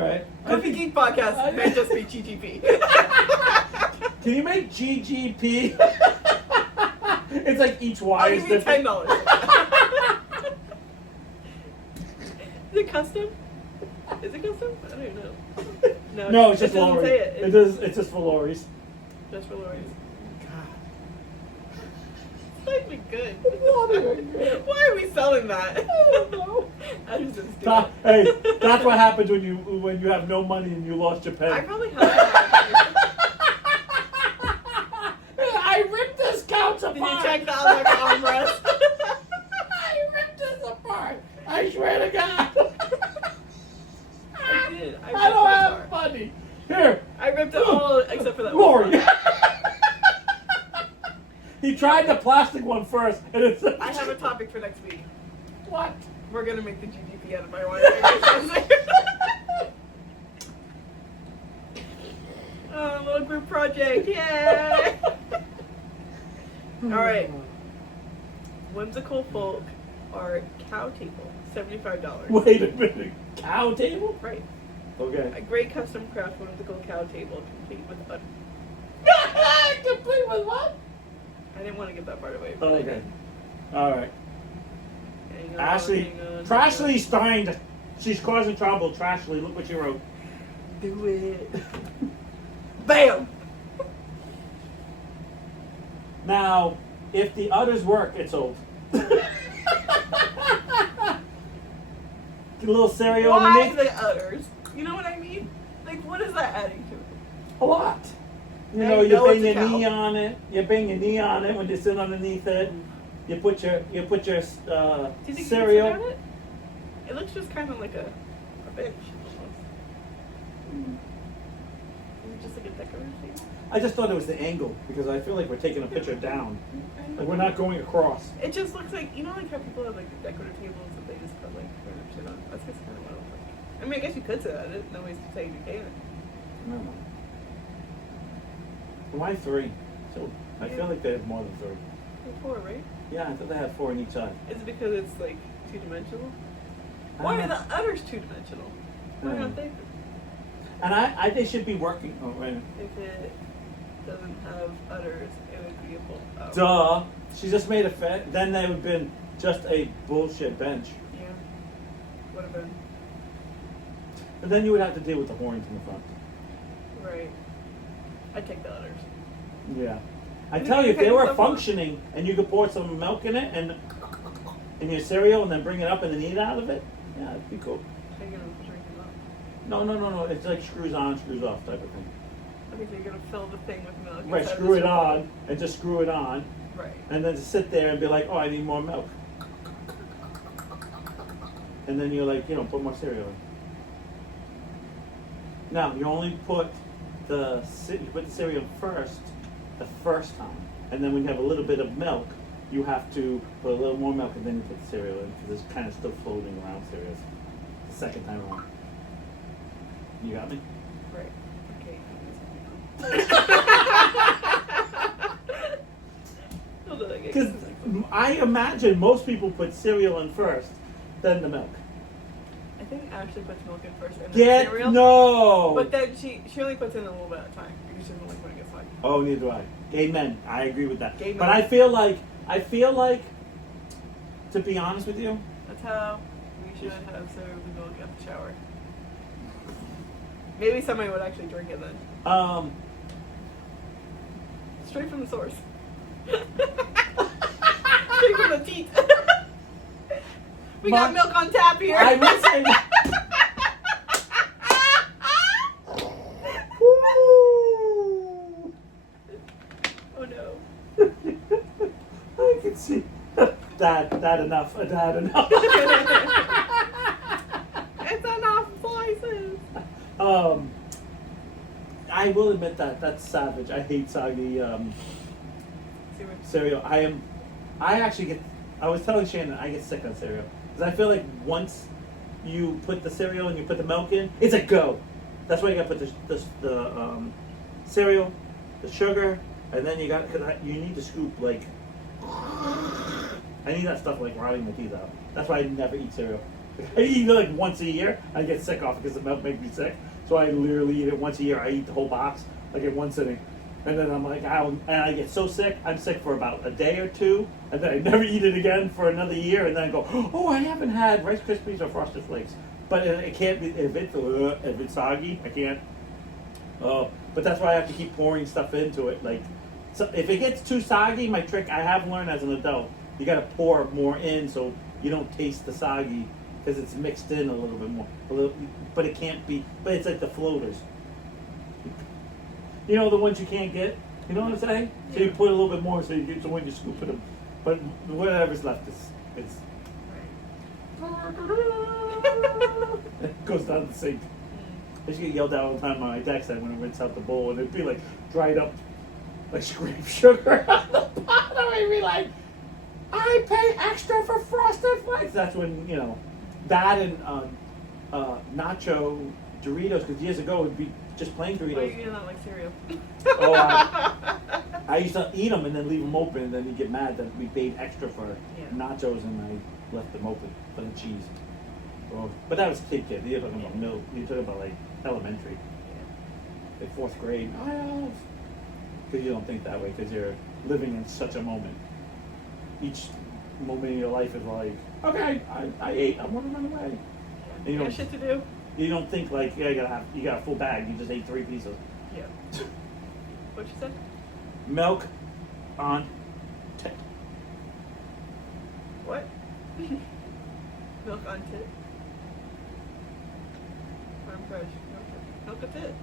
right. Coffee Geek Podcast may just be GGP. Can you make GGP? It's like each I'll wire is give you different. $10. Is it custom? Is it custom? I don't even know. No, it's just it doesn't Lori. say it. It's just for Lori's. Just for Lori's. God. It's not even good. It's not even good. Why are we selling that? I don't know. I just didn't steal That- it. hey, that's what happens when you have no money and you lost your pen. I probably have that. I ripped this couch apart. Did you check the other armrest? I ripped this tried the plastic one first, and it's. I have a topic for next week. What? We're gonna make the GGP out of my wire. Oh, little group project, yay! Alright. Whimsical folk are cow table, $75. Wait a minute. Cow table? Right. Okay. A great custom craft whimsical cow table, complete with Complete with what? I didn't want to give that part away. Oh, okay. Alright. Hang on, Ashley. hang on. Trashly's trying to. She's causing trouble. Trashly, look what she wrote. Do it. Bam! Now, if the others work, it's old. Get a little cereal Why underneath. the udders? You know what I mean? Like, what is that adding to it? A lot. You Now know, you you know bang it's your a cow. knee on it. You bang your knee on it when you sit underneath it. You put your Do you think cereal. you can sit on it? It looks just kind of like a bench. Almost. Just like a decorative thing. I just thought it was the angle because I feel like we're taking a picture down. Like we're not going across. It just looks like, you know, like how people have like the decorative tables that they just put like random shit on. That's just kind of what it looks like. I mean, I guess you could sit at it. Nobody's saying you can't. No. Why 3? So I feel like they have more than 3. Like 4, right? Yeah, I thought they had 4 on each side. Is it because it's like 2-dimensional? I Why don't are know. the udders 2-dimensional? Why aren't they? And I they should be working. Oh, wait a minute. If it doesn't have udders, it would be a full. Oh. Duh. She just made a fit. Then they would have been just a bullshit bench. Yeah. Would have been. And then you would have to deal with the horns in the front. Right. I'd take the udders. Yeah. I You tell know, you, if you they can were stuff functioning and you could pour some milk in it and in your cereal and then bring it up and then eat out of it, yeah, it'd be cool. Taking them, drinking them. No. It's like screws on, screws off type of thing. Okay, so you're gonna fill the thing with milk. Right, instead of screw it just- on and just screw it on Right. and then just sit there and be like, oh, I need more milk. And then you're like, put more cereal in. Now, you only put the cereal first the first time. And then when you have a little bit of milk, you have to put a little more milk and then you put the cereal in because it's kind of still floating around cereals the second time around. You got me? Right. Okay. Because I imagine most people put cereal in first, then the milk. I think Ashley puts milk in first and then cereal. No! But then she only puts in a little bit at a time because she doesn't like when it gets hot. Oh, neither do I. Amen. I agree with that. Amen. But I feel like, to be honest with you, That's how we should have served the milk at the shower. Maybe somebody would actually drink it then. Straight from the source. Straight from the teat. We got milk on tap here. I would say. Oh no. I can see. Dad enough. Dad enough. It's enough slices. I will admit that's savage. I hate soggy cereal. I was telling Shannon I get sick on cereal because I feel like once you put the cereal and you put the milk in, it's a go. That's why you gotta put the cereal, the sugar, and then you need to scoop like. I need that stuff like rotting my teeth out. That's why I never eat cereal. I eat it like once a year. I get sick off because the milk makes me sick. So I literally eat it once a year. I eat the whole box like in one sitting. And then I'm like, and I get so sick. I'm sick for about a day or two. And then I never eat it again for another year. And then I go, oh, I haven't had Rice Krispies or Frosted Flakes. But it can't be, if it's soggy, I can't. Oh, but that's why I have to keep pouring stuff into it. Like, so if it gets too soggy, my trick I have learned as an adult, you got to pour more in so you don't taste the soggy because it's mixed in a little bit more. But it can't be. But it's like the floaters. You know the ones you can't get. You know what I'm saying? So you put a little bit more so when you scoop it, but whatever's left is it goes down the sink. I used to get yelled at all the time by my dad said when I rinse out the bowl and it'd be like dried up like scrape sugar on the bottom. I'd be like, I pay extra for Frosted Flakes. That's when, you know, that and nacho Doritos, because years ago it would be just plain Doritos. Why are you eating that like cereal? Oh, I used to eat them and then leave them open, and then you get mad that we paid extra for nachos and I left them open for the cheese. Oh, but that was kid. You're talking about middle. You're talking about like elementary, like fourth grade. Because you don't think that way because you're living in such a moment. Each moment in your life is like, okay, I ate. I want to run away. And You got shit to do? You don't think like, yeah, you got a full bag. You just ate 3 pieces. Yeah. What you said? Milk on tit. What? Milk on tit? Farm fresh. Milk on tit.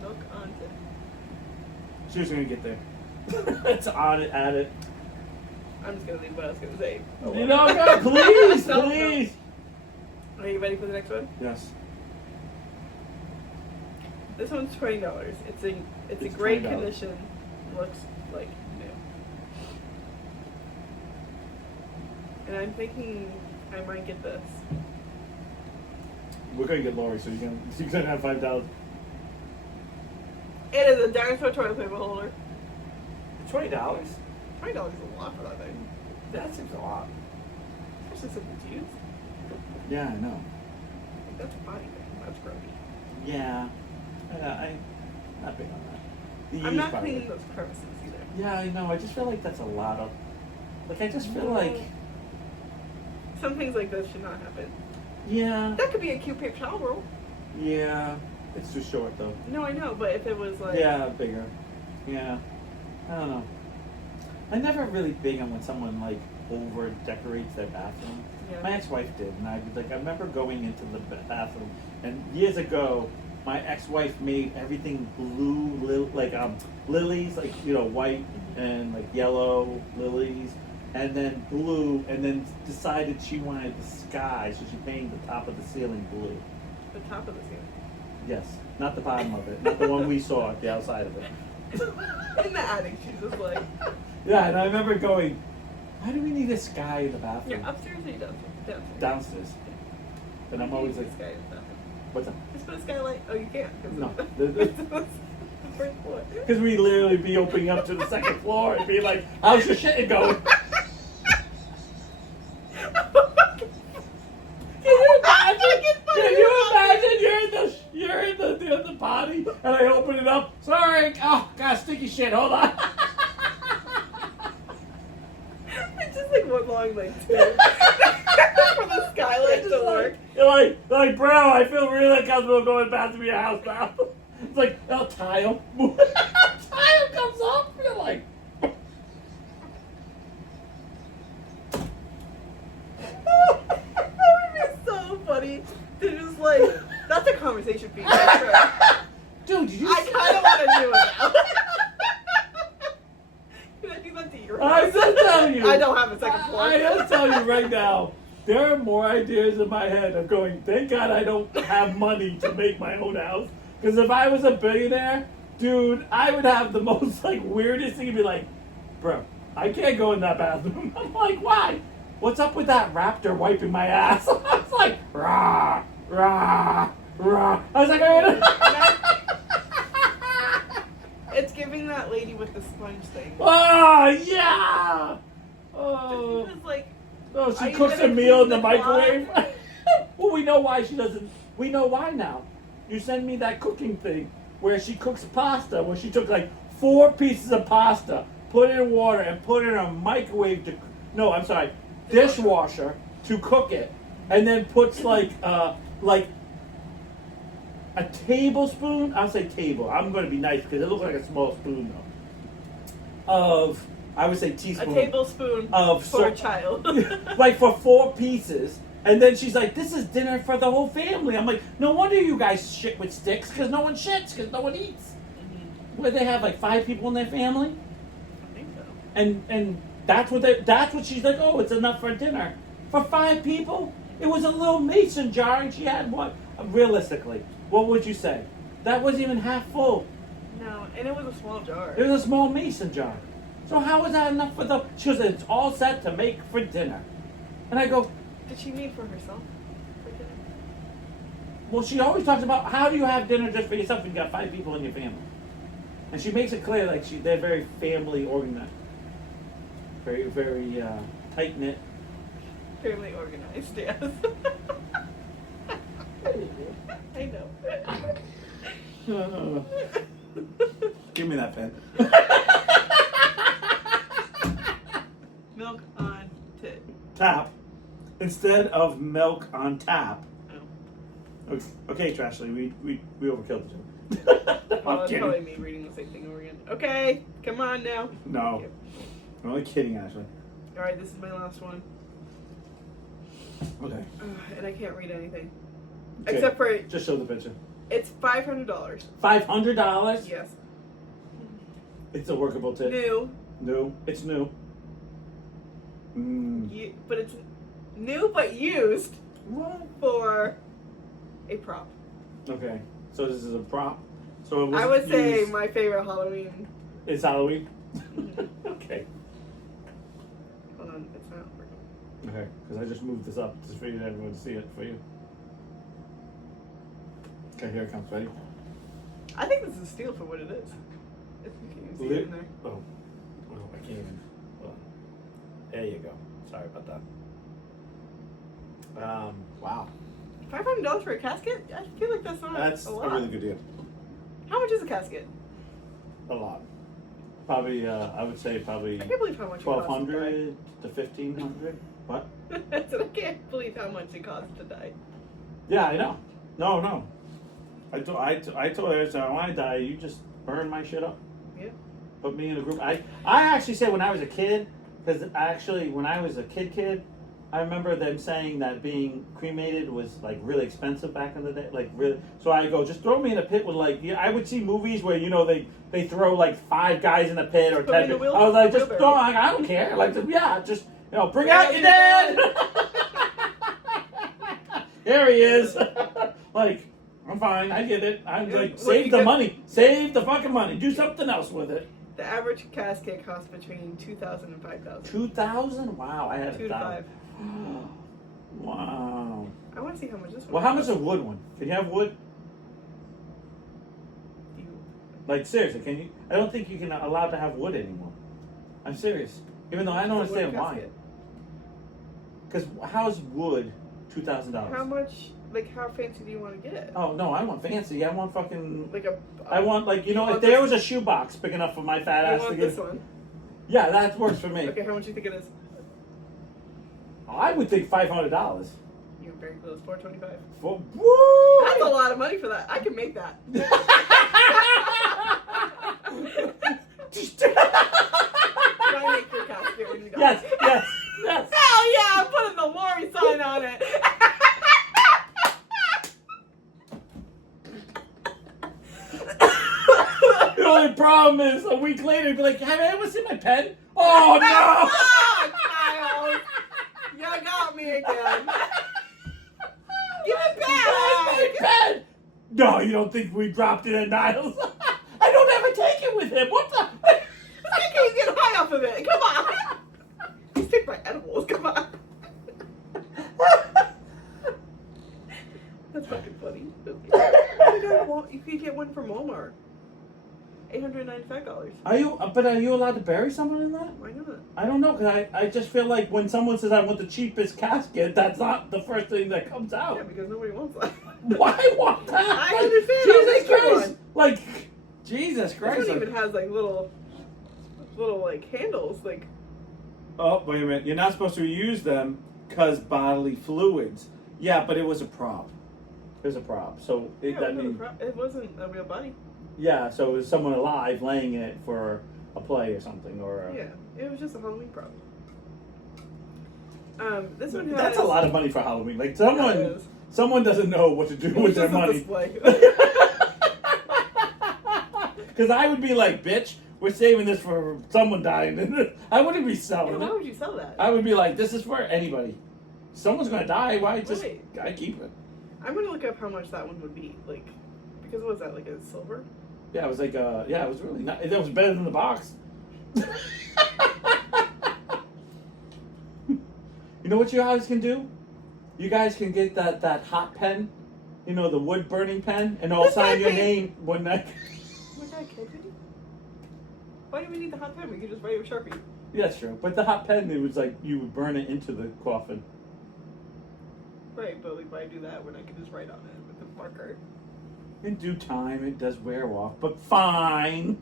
Milk on tit. She was gonna get there. It's on it, at it. I'm just gonna leave what I was gonna say. Oh, You well. know, God, please, No, no. please. Are you ready for the next one? Yes. This one's $20. It's a It's great $20. condition. Looks like new. And I'm thinking I might get this. We're gonna get Lori, so you can have $5. It is a dinosaur toilet paper holder. $20. $20 is a lot for that thing. That seems a lot. Especially since it's used. Yeah, I know. Like, that's a body thing. That's grody. Yeah, I'm not big on that. The I'm used not part of cleaning it. those crevices either. Yeah, I know. I just feel like that's a lot of. Like I just feel like. Some things like this should not happen. Yeah. That could be a cute paper towel roll. Yeah. It's too short though. No, I know, but if it was like... Yeah, bigger. Yeah. I don't know. I'm never really big on when someone like over decorates their bathroom. Yeah. My ex-wife did, and I remember going into the bathroom, and years ago, my ex-wife made everything blue, lilies, like white and like yellow lilies, and then blue, and then decided she wanted the sky, so she painted the top of the ceiling blue. The top of the ceiling. Yes, not the bottom of it, not the one we saw at the outside of it. In the attic, she's just like... Yeah, and I remember going, why do we need a sky in the bathroom? You're upstairs or you downstairs? Downstairs. And I'm always like, Sky in the bathroom. what's that? Just put a skylight. Oh, you can't. 'cause No. it's the first floor. Because we literally be opening up to the second floor and be like, how's your shit going? Can you imagine you're in the potty and I open it up? Sorry, oh god, sticky shit. Hold on. It's just like one long like two. For the skylight to work. You're like, bro, I feel really comfortable going back to your house now. It's like, oh, tile. Tile comes up. You're like. That would be so funny. To just like, that's a conversation piece. I'm sure. Dude, did you I kind of want to do it now. Can I do that to your house? I'm just telling you. I don't have a second floor. I just tell you right now, there are more ideas in my head of going, thank God I don't have money to make my own house. Because if I was a billionaire, dude, I would have the most like weirdest thing and be like, bro, I can't go in that bathroom. I'm like, why? What's up with that raptor wiping my ass? I was like, rah, rah, rah. I was like, It's giving that lady with the sponge thing. oh, yeah. Oh. Just like, Oh, Are she you cooks a gonna meal in clean the the microwave. closet? Well, we know why she doesn't. We know why now. You send me that cooking thing where she cooks pasta, where she took like 4 pieces of pasta, put it in water, and put it in a microwave to. No, I'm sorry, dishwasher to cook it, and then puts like a tablespoon. I'll say table. I'm going to be nice because it looks like a small spoon though. Of I would say a teaspoon. tablespoon of for a salt. child. Like for 4 pieces. And then she's like, this is dinner for the whole family. I'm like, no wonder you guys shit with sticks, because no one shits, because no one eats. Where they have like 5 people in their family? I think so. And that's what she's like, oh, it's enough for dinner. For 5 people? It was a little mason jar and she had what? Realistically, what would you say? That wasn't even half full. No, And it was a small jar. It was a small mason jar. So how is that enough for the? She goes, it's all set to make for dinner. And I go, Did she make for herself? For dinner? well, she always talks about how do you have dinner just for yourself when you got 5 people in your family. And she makes it clear like they're very family organized, very very tight knit. Family organized, yes. I know. Give me that pen. Milk on tit. Tap instead of milk on tap. Oh. Okay, Trashley, we overkilled the joke. Well, I'm that's kidding. probably me reading the same thing over again. Okay, come on now. No, Thank you. I'm only kidding, Ashley. All right, this is my last one. Okay. And I can't read anything. Okay. Except for, Just show the picture. it's $500. $500. Yes. It's a workable tip. New. New. It's new. But it's new but used What? for a prop. Okay. So this is a prop. So it was I would say used- my favorite Halloween. it's Halloween. Okay. Hold on, it's not working. Okay. Because I just moved this up just for everyone to see it for you. Okay, here it comes. Ready? I think this is a steal for what it is. If you can even see it in there. Oh, I can't even. Well, there you go. Sorry about that. Wow. $500 for a casket? I feel like that's not That's a a lot. really good deal. How much is a casket? A lot. Probably, I would say probably I can't believe how much it costs to 1,200 to 1,500. What? die. I said, I can't believe how much it costs to die. Yeah, I know. No. I told her, I said, when I die, you just burn my shit up. Yeah. Put me in a group. I actually said when I was a kid, because actually when I was a kid, I remember them saying that being cremated was like really expensive back in the day, like really. So I go, just throw me in a pit with like, I would see movies where they throw like 5 guys in a pit or Put me 10. in a I was like, just wheelbarrow. throw. I don't care. Like, just bring out your dad. Here he is. Like, I'm fine. I get it. I'm Yeah, like, what save you the get- money. Save the fucking money. Do something else with it. The average casket costs between $2,000 and $5,000. 2,000? Wow, I had 2 to 5. Wow. I want to see how much this one. Well, how much is a wood one? Can you have wood? You, Like, seriously, can you? I don't think you can allowed to have wood anymore. I'm serious. Even though I don't the wooden understand why. casket. Because how's wood $2,000? How much? Like, how fancy do you want to get? Oh, no, I want fancy. I want fucking... Like a. I want, like, you if want there this- was a shoebox big enough for my fat You ass to want get... this one? Yeah, that works for me. Okay, how much do you think it is? I would think $500. You're very close. $425. For, woo! That's a lot of money for that. I can make that. Can I make your casket when you die? Yes. Hell yeah! I'm putting the Lori sign on it. The only problem is a week later, you'd be like, have you ever seen my pen? Oh, no! Oh, Kyle! You got me again. Give it My back! pen! No, you don't think we dropped it at Niles? I don't ever take it with him. What the? I can't get high off of it. Come on. Just take my edibles. Come on. That's fucking funny. You could get one from Walmart. $895. Are you allowed to bury someone in that? Why not? I don't know, because I just feel like when someone says I want the cheapest casket, that's not the first thing that comes Yeah, out. because nobody wants that. Why want that? I Like, understand. I'll Jesus make you Christ. one. Like, Jesus This Christ. one even has like little like handles. Like, Oh, wait a minute. You're not supposed to use them because bodily fluids. Yeah, but it was a prop. It was a prop. So, it wasn't a real body. yeah, so it was someone alive laying in it for a play or something. Or Yeah, it was just a Halloween prop. This one has. That's a lot of money for Halloween. Like, Yeah, it is. someone doesn't know what to do It was with their just a money. display. Because I would be like, bitch, we're saving this for someone dying. I wouldn't be Yeah, selling why it. would you sell that? I would be like, this is for anybody. Someone's going to die. Why just... Right. I keep it. I'm gonna look up how much that one would be. Like, because what was that, like a silver? Yeah, it was like, it was really nice. It was better than the box. You know what you guys can do? You guys can get that hot pen, you know, the wood burning pen, and I'll sign your name one night. Oh my God, can we? Why do we need the hot pen? We could just write with Sharpie. Yeah, sure. But the hot pen, it was like you would burn it into the coffin. Right, but like, why do that when I could just write on it with a marker? In due time, it does wear off, but fine.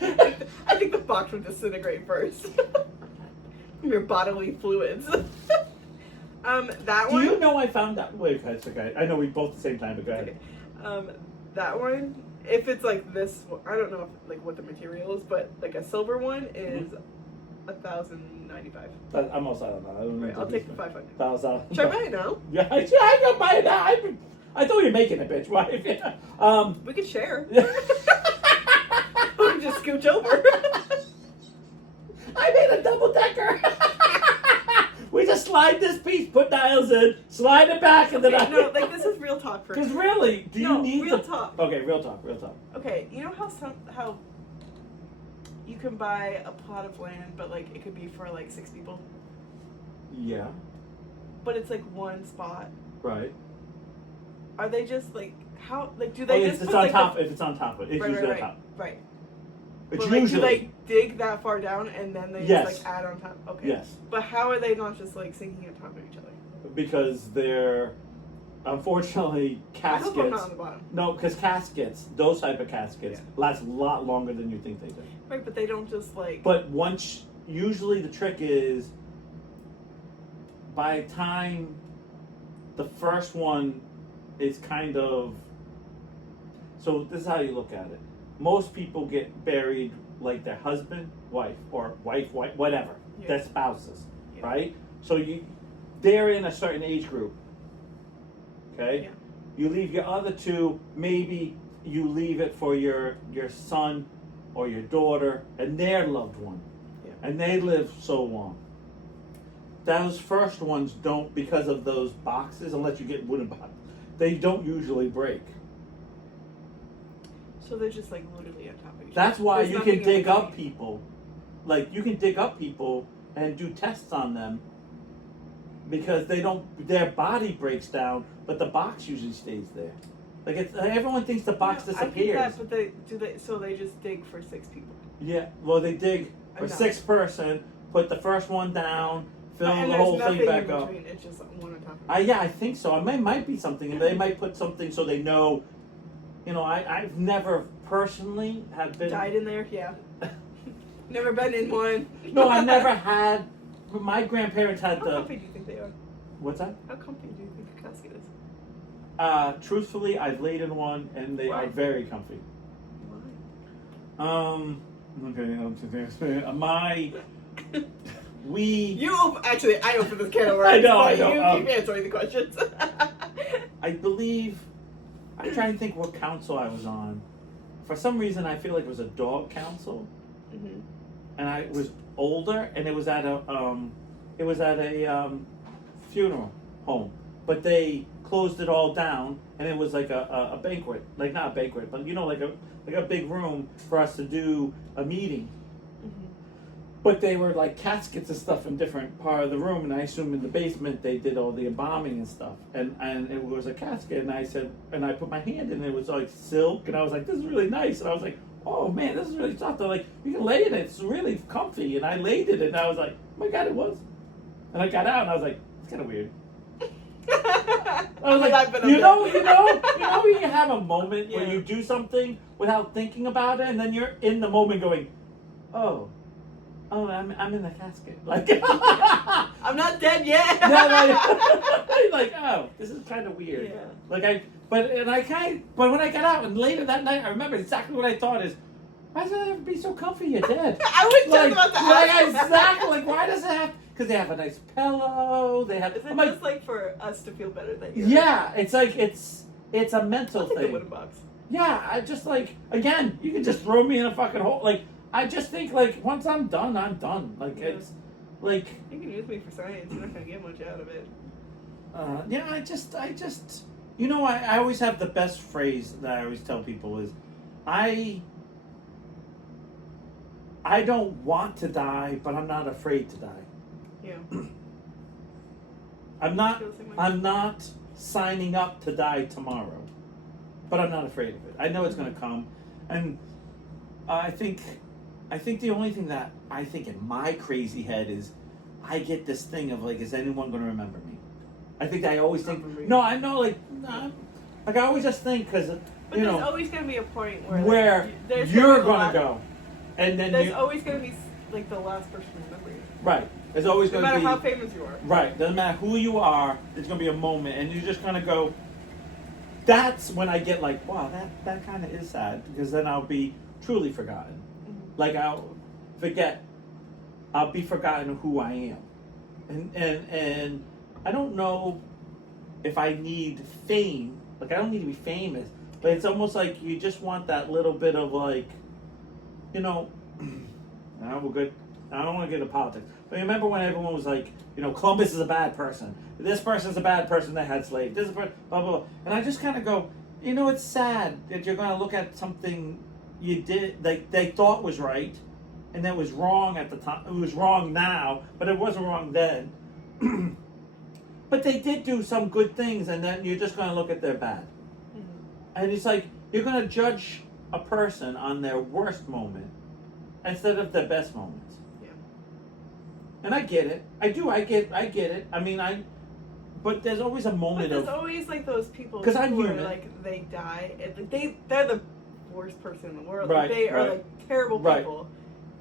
I think the box would disintegrate first. From your bodily fluids. That Do one. you know I found out? Wait, that's okay. I know we both at the same time, but go ahead. That one, if it's like this, I don't know if, like what the material is, but like a silver one is $1,095. I'm also, I don't know. I don't know. Right, I'll take the 500. $1,000. Should I buy it now? Yeah, I don't buy it now. I thought you were making it, bitch. Why? We could share. Or just scooch over. I made a double decker. We just slide this piece, put dials in, slide it back, and then No, like this is real talk for me. Because really, do you need real talk? Okay, real talk. Okay, you know how you can buy a plot of land, but like it could be for like 6 people, Yeah. but it's like one spot. Right. Are they just like how like do they just it's put, on like, top? If it's on top of it, it's right, usually right, on top. Right. It's But, like, usually. do they dig that far down and then they Yes. just like add on top? Okay. Yes. But how are they not just like sinking on top of each other? Because they're, unfortunately, I hope I'm not caskets. on the bottom. No, because caskets, those type of caskets, Yeah. last a lot longer than you think they do. Right, but they don't just like. But usually the trick is, by the time the first one is kind of, so this is how you look at it. Most people get buried like their husband, wife, or wife, whatever, Yeah. their spouses, Yeah. right? So they're in a certain age group, okay? Yeah. You leave your other two, maybe you leave it for your son or your daughter and their loved one. Yeah. And they live so long. Those first ones don't, because of those boxes, unless you get wooden boxes, they don't usually break. So they're just like literally on top of each other. That's why There's you nothing can dig in up between. people. Like, you can dig up people and do tests on them because their body breaks down, but the box usually stays there. Like, everyone thinks the box No, disappears. I get that, but so they just dig for 6 people. Yeah, well, they dig for Enough. 6 person, put the first one down, fill And the there's whole nothing thing back in up. between. It's just one on top of Yeah, I think so. It might be something, and they might put something so they know. You know, I've never personally have been. Died in there, yeah. Never been in one. No, I never had. My grandparents had How the. comfy do you think they are? What's that? How comfy do you think a casket is? Truthfully, I've laid in one, and they Why? are very comfy. Why? Okay, we. Actually, I opened this can of worms. I know, but I know, You keep answering the questions. I believe. I'm trying to think what council I was on. For some reason, I feel like it was a dog council, Mm-hmm. and I was older, and it was at a funeral home, but they closed it all down, and it was like a banquet, like not a banquet, but you know, like a big room for us to do a meeting. Mm-hmm. But they were like caskets and stuff in different part of the room, and I assume in the basement they did all the embalming and stuff. And it was a casket, and I said, and I put my hand in it, it was like silk, and I was like, this is really nice. And I was like, oh man, this is really soft. They're like, you can lay in it, it's really comfy. And I laid in it, and I was like, oh my god, it was. And I got out, and I was like, it's kind of weird. I was like, you know, when you have a moment where Yeah. you do something without thinking about it, and then you're in the moment going, oh, I'm in the casket. Like, I'm not dead yet. like, oh, this is kind of weird. Yeah. Like but when I got out and later that night, I remember exactly what I thought is, why does it have to be so comfy? You're dead. I was just about to ask. Exactly. Like, why does it have? Because they have a nice pillow. They have. Is it I'm like, just like for us to feel better that you're yeah, it's like it's a mental I'll take the thing. wooden box. Yeah, I just like, again, you can just throw me in a fucking hole. Like, I just think like once I'm done, I'm done. Like Yeah. it's like. You can use me for science. You're not gonna get much out of it. Yeah, I just You know, I always have the best phrase that I always tell people is, I don't want to die, but I'm not afraid to die. Yeah. I'm not signing up to die tomorrow, but I'm not afraid of it. I know it's going to come, and I think the only thing that I think in my crazy head is, I get this thing of like, is anyone going to remember me? I think I always think, no, I know, like I always just think, because But there's always going to be a point where you're going to go, and then there's always going to be like the last person to remember you. Right. There's always no going to be. No matter how famous you are. Right. Doesn't matter who you are. There's going to be a moment, and you're just going to go. That's when I get like, wow, that kind of is sad, because then I'll be truly forgotten. Mm-hmm. Like I'll be forgotten who I am, and I don't know if I need fame. Like, I don't need to be famous, but it's almost like you just want that little bit of like, we're good. I don't want to get into politics, but remember when everyone was like, Columbus is a bad person. This person's a bad person that had slaves. This is blah, blah, blah. And I just kind of go, it's sad that you're going to look at something you did, like they thought was right, and that was wrong at the time. It was wrong now, but it wasn't wrong then. But they did do some good things, and then you're just going to look at their bad. Mm-hmm. And it's like, you're going to judge a person on their worst moment instead of their best moments. Yeah. And I get it. I do. I get it. I mean, but there's always a moment there's always like those people who I'm are human. Like, they die, and they're the worst person in the world. Right, like, they are right. like terrible Right. people.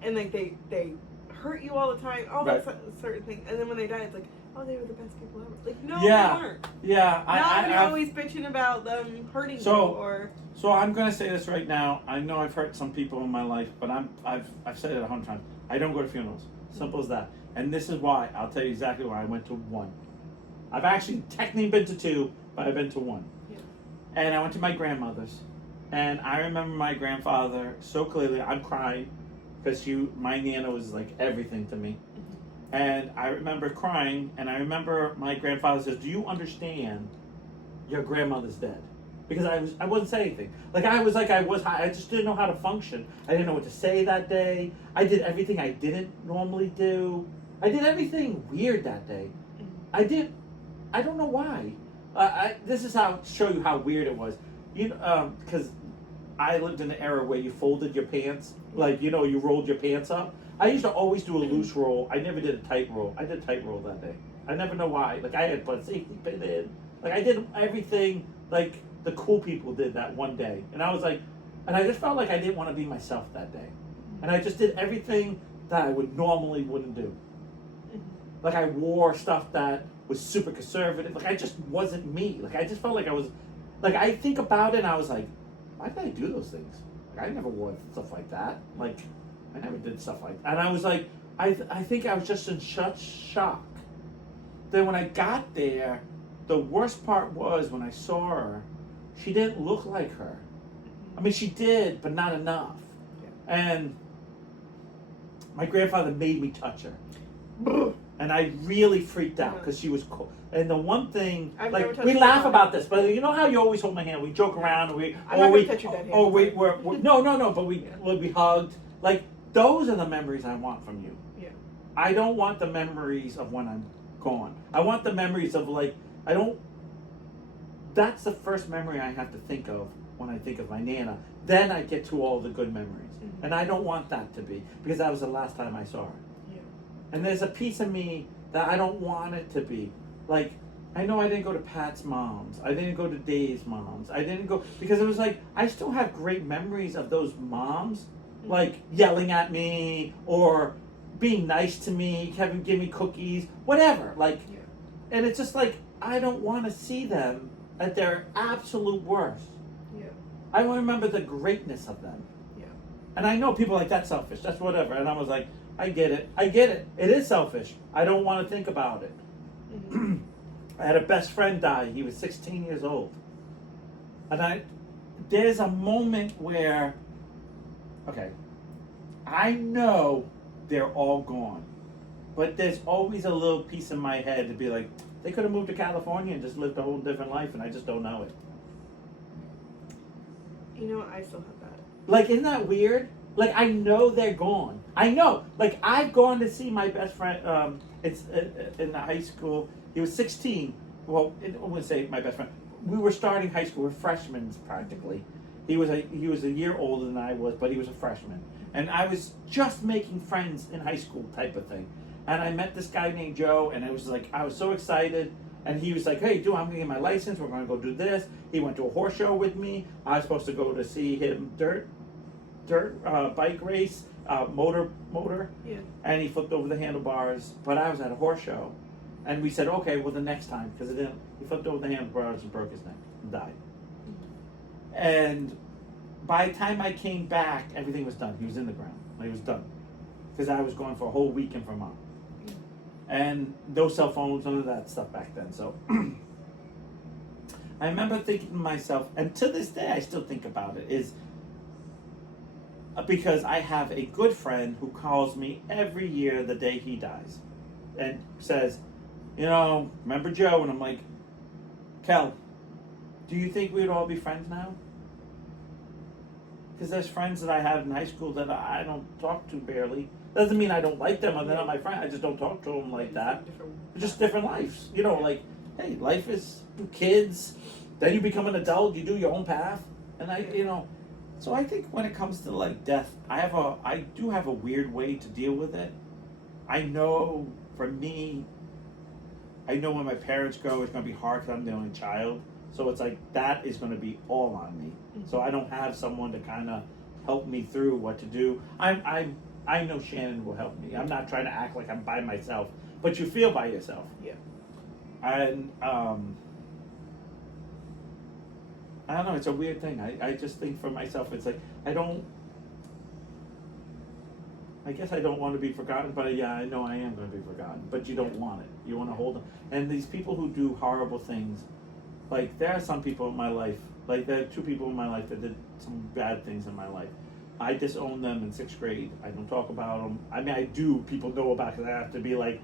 And like they hurt you all the time, all right. that certain thing. And then when they die, it's like, oh, they were the best people ever. Like, no, yeah. they weren't. Yeah, you're always bitching about them hurting you or. So I'm gonna say this right now. I know I've hurt some people in my life, but I've said it 100 times. I don't go to funerals. Simple as that. And this is why. I'll tell you exactly why. I went to one. I've actually technically been to two, but I've been to one. Yeah. And I went to my grandmother's, and I remember my grandfather so clearly. I'm crying because my Nana was like everything to me. And I remember crying, and I remember my grandfather says, "Do you understand your grandmother's dead?" Because I wasn't saying anything. I just didn't know how to function. I didn't know what to say that day. I did everything I didn't normally do. I did everything weird that day. I don't know why. This is how show you how weird it was. Because I lived in an era where you folded your pants, like you rolled your pants up. I used to always do a loose roll. I never did a tight roll. I did a tight roll that day. I never know why. Like, I had put a safety pin in. Like, I did everything like the cool people did that one day. And I was like, and I just felt like I didn't want to be myself that day. And I just did everything that I wouldn't do. Like, I wore stuff that was super conservative. Like, I just wasn't me. Like, I just felt like I was, like, I think about it and I was like, why did I do those things? Like, I never wore stuff like that. Like, I never did stuff like that. And I was like, I think I was just in such shock. Then when I got there, the worst part was when I saw her, she didn't look like her. I mean, she did, but not enough. Yeah. And my grandfather made me touch her. And I really freaked out because she was cool. And the one thing, like, we laugh about this, but you know how you always hold my hand? We joke around, and but we hugged. Like, those are the memories I want from you. Yeah. I don't want the memories of when I'm gone. I want the memories of, like, that's the first memory I have to think of when I think of my Nana. Then I get to all the good memories. Mm-hmm. And I don't want that to be, because that was the last time I saw her. Yeah. And there's a piece of me that I don't want it to be. Like, I know I didn't go to Pat's mom's. I didn't go to Dave's mom's. I didn't go, because it was like, I still have great memories of those moms, like yelling at me or being nice to me, give me cookies, whatever. Like, yeah. And it's just like, I don't want to see them at their absolute worst. Yeah. I want to remember the greatness of them. Yeah. And I know people are like, that's selfish, that's whatever. And I was like, I get it. It is selfish. I don't want to think about it. Mm-hmm. I had a best friend die. He was 16 years old. And there's a moment where, okay, I know they're all gone. But there's always a little piece in my head to be like, They could have moved to California and just lived a whole different life, and I just don't know it. You know what? I still have that. Like, isn't that weird? Like, I know they're gone. I know. Like, I've gone to see my best friend. It's in the high school. He was 16. Well, I wouldn't say my best friend. We were starting high school. We're freshmen practically. He was a year older than I was, but he was a freshman. And I was just making friends in high school type of thing. And I met this guy named Joe, and I was so excited. And he was like, hey, dude, I'm going to get my license. We're going to go do this. He went to a horse show with me. I was supposed to go to see him dirt bike race, motor. Yeah. And he flipped over the handlebars. But I was at a horse show. And we said, okay, well, the next time. Because he flipped over the handlebars and broke his neck and died. And by the time I came back, everything was done. He was in the ground. He was done. Because I was going for a whole week in Vermont. And no cell phones, none of that stuff back then. So I remember thinking to myself, and to this day I still think about it, is because I have a good friend who calls me every year the day he dies and says, remember Joe? And I'm like, Kel, do you think we'd all be friends now? Because there's friends that I had in high school that I don't talk to barely. Doesn't mean I don't like them or they're not my friend. I just don't talk to them like that. Just different lives. Like, hey, life is kids. Then you become an adult. You do your own path. And so I think when it comes to like death, I do have a weird way to deal with it. I know for me, I know when my parents go, it's going to be hard because I'm the only child. So it's like that is going to be all on me. Mm-hmm. So I don't have someone to kind of help me through what to do. I know Shannon will help me. I'm not trying to act like I'm by myself, but you feel by yourself. Yeah. And I don't know. It's a weird thing. I just think for myself, it's like I guess I don't want to be forgotten, but yeah, I know I am going to be forgotten. But you don't want it. You want to hold them. And these people who do horrible things, like there are some people in my life, like there are 2 people in my life that did some bad things in my life. I disowned them in 6th grade. I don't talk about them. I mean, I do. People know about it because I have to be like,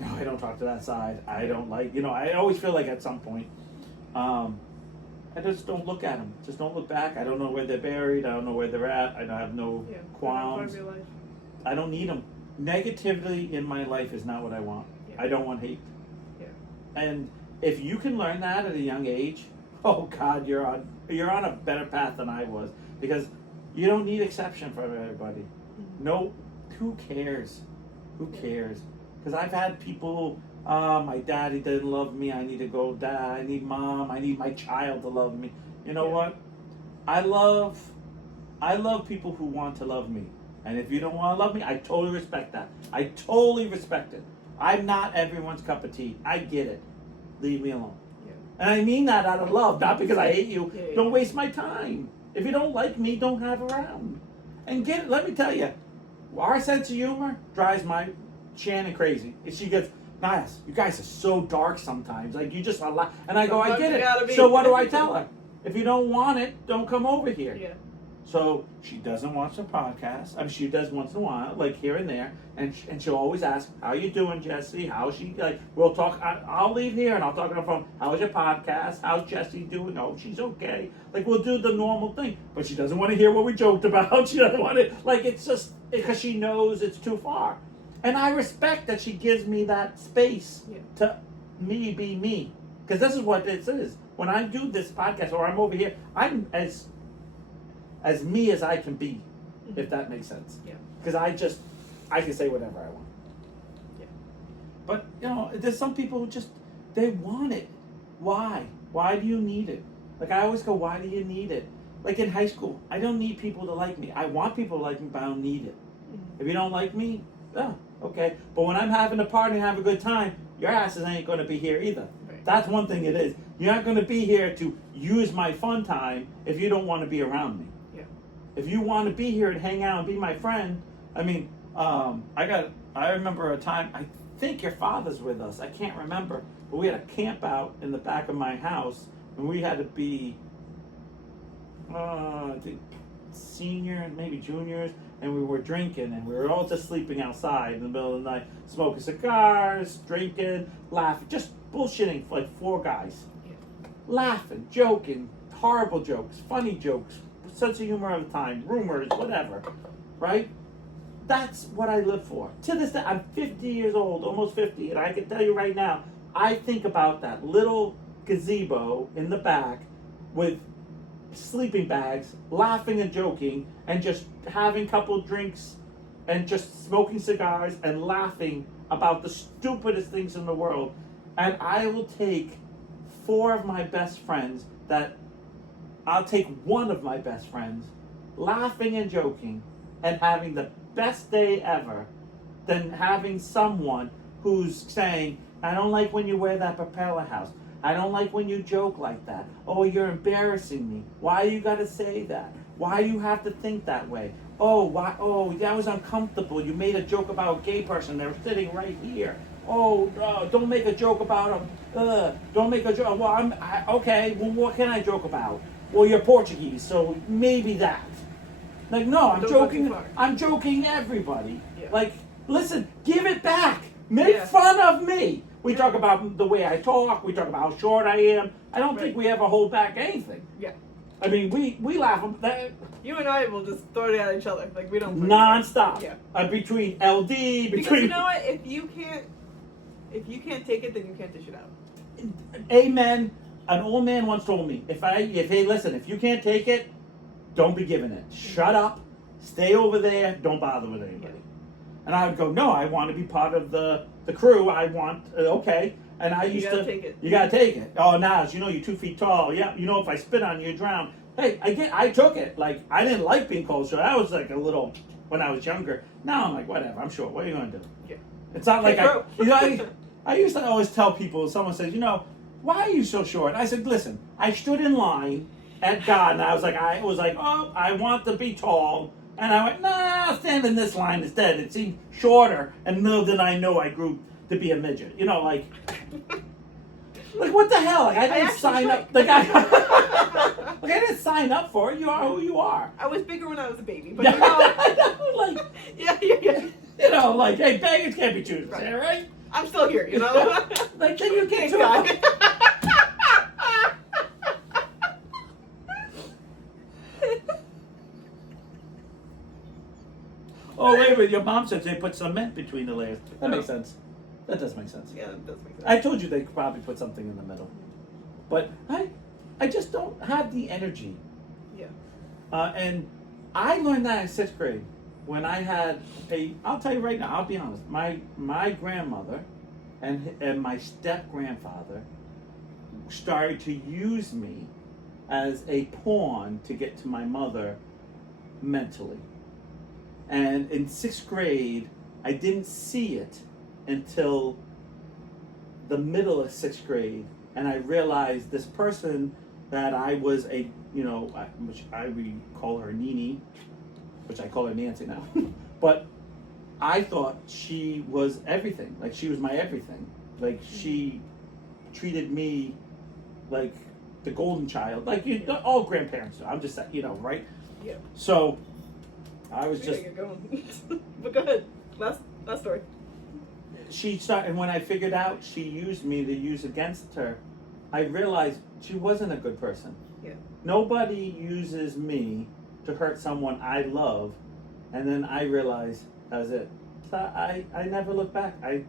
no, I don't talk to that side. I don't like, I always feel like at some point, I just don't look at them. Just don't look back. I don't know where they're buried. I don't know where they're at. I have no qualms. I don't need them. Negativity in my life is not what I want. Yeah. I don't want hate. Yeah. And if you can learn that at a young age, oh God, you're on a better path than I was, because you don't need exception from everybody. Mm-hmm. No, who cares? Who cares? Because I've had people, my daddy didn't love me. I need to go, Dad. I need Mom. I need my child to love me. You know what? I love people who want to love me. And if you don't want to love me, I totally respect that. I totally respect it. I'm not everyone's cup of tea. I get it. Leave me alone. Yeah. And I mean that out of love, not because I hate you. Yeah. Don't waste my time. If you don't like me, don't have around. And let me tell you, our sense of humor drives my Shannon crazy. She gets, Nias, you guys are so dark sometimes. Like, you just laugh. And I go, I get it. So what do I tell her? If you don't want it, don't come over here. Yeah. So she doesn't watch the podcast. I mean, she does once in a while, like here and there, and she'll always ask, "How you doing, Jesse? How's she?" Like, we'll talk. I'll leave here and I'll talk on the phone. How's your podcast? How's Jesse doing? Oh, she's okay. Like, we'll do the normal thing, but she doesn't want to hear what we joked about. She doesn't want to. Like, it's just because she knows it's too far, and I respect that she gives me that space to me be me, because this is what this is. When I do this podcast or I'm over here, I'm as me as I can be, if that makes sense. Yeah. Because I can say whatever I want. Yeah. But, there's some people who just, they want it. Why? Why do you need it? Like, I always go, why do you need it? Like in high school, I don't need people to like me. I want people to like me, but I don't need it. Mm-hmm. If you don't like me, okay. But when I'm having a party and have a good time, your asses ain't going to be here either. Right. That's one thing it is. You're not going to be here to use my fun time if you don't want to be around me. If you want to be here and hang out and be my friend, I mean, I remember a time, I think your father's with us, I can't remember, but we had a camp out in the back of my house, and we had to be, I think, seniors, maybe juniors, and we were drinking, and we were all just sleeping outside in the middle of the night, smoking cigars, drinking, laughing, just bullshitting for like 4 guys. Laughing, joking, horrible jokes, funny jokes, sense of humor of the time, rumors, whatever, right? That's what I live for. To this day, I'm 50 years old, almost 50, and I can tell you right now, I think about that little gazebo in the back with sleeping bags, laughing and joking, and just having a couple drinks and just smoking cigars and laughing about the stupidest things in the world. And I will take 4 of my best friends I'll take one of my best friends laughing and joking and having the best day ever than having someone who's saying, I don't like when you wear that propeller house. I don't like when you joke like that. Oh, you're embarrassing me. Why you gotta say that? Why you have to think that way? Oh, why? Oh, that was uncomfortable. You made a joke about a gay person. They're sitting right here. Oh, don't make a joke about them. Don't make a joke. Well, okay. Well, what can I joke about? Well, you're Portuguese, so maybe that. Like, no, I'm joking. I'm joking everybody. Yeah. Like, listen, give it back. Make fun of me. We talk about the way I talk. We talk about how short I am. I don't think we ever hold back anything. Yeah. I mean, we laugh at that. You and I will just throw it at each other. Like, we don't. Non-stop. Yeah. Between LD, between. Because you know what? If you can't take it, then you can't dish it out. Amen. An old man once told me, if you can't take it, don't be giving it. Shut up. Stay over there. Don't bother with anybody. And I would go, no, I want to be part of the crew. I want, okay. And I used to. Take it. You gotta take it. Oh, Naz, you know you're 2 feet tall. Yeah, you know if I spit on you, you drown. Hey, I took it. Like, I didn't like being cold, so I was like a little, when I was younger. Now I'm like, whatever, I'm short. What are you gonna do? Yeah. It's not like I used to always tell people, someone says, why are you so short? I said, listen, I stood in line at God, and I was like, oh, I want to be tall. And I went, nah, stand in this line instead. It seemed shorter, and little did I know I grew to be a midget. Like what the hell? Like, I didn't sign up. Like, I didn't sign up for it. You are who you are. I was bigger when I was a baby, but like, yeah. Like, hey, beggars can't be choosers, right? I'm still here, Like, then you get to Oh, wait a minute. Your mom said they put cement between the layers. That makes sense. That does make sense. Yeah, that does make sense. I told you they could probably put something in the middle. But I just don't have the energy. Yeah. And I learned that in 6th grade when I had I'll tell you right now, I'll be honest, my grandmother and my step-grandfather started to use me as a pawn to get to my mother mentally. And in 6th grade, I didn't see it until the middle of 6th grade, and I realized this person that I was which I would call her Nini, which I call her Nancy now, but I thought she was everything. Like, she was my everything. Like, she treated me like the golden child, like all grandparents do. I'm just right? Yeah. So I was just. But go ahead. Last story. She started, and when I figured out she used me to use against her, I realized she wasn't a good person. Yeah. Nobody uses me to hurt someone I love, and then I realized that was it. So I never looked back. I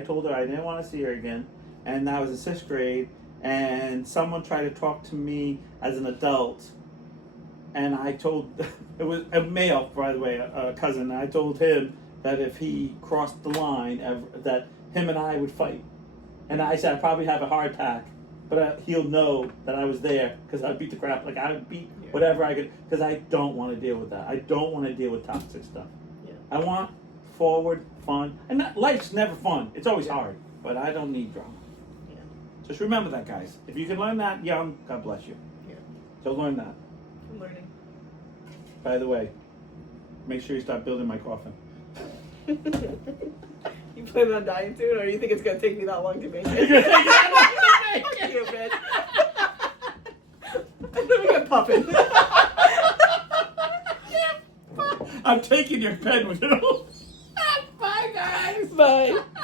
told her I didn't want to see her again, and that was in 6th grade. And someone tried to talk to me as an adult, and I told, it was a male, by the way, a cousin. I told him that if he crossed the line, that him and I would fight. And I said I'd probably have a heart attack, but he'll know that I was there because I'd beat the crap. Like, I would beat whatever I could, because I don't want to deal with that. I don't want to deal with toxic stuff. Yeah. I want forward, fun. And life's never fun. It's always hard, but I don't need drama. Yeah. Just remember that, guys. If you can learn that young, God bless you. Yeah. So learn that. I'm learning. By the way, make sure you start building my coffin. You plan on dying soon, or you think it's gonna take me that long to make it? You're gonna take that long to make it? You, bitch. And then we get puffing. I'm taking your pen with it.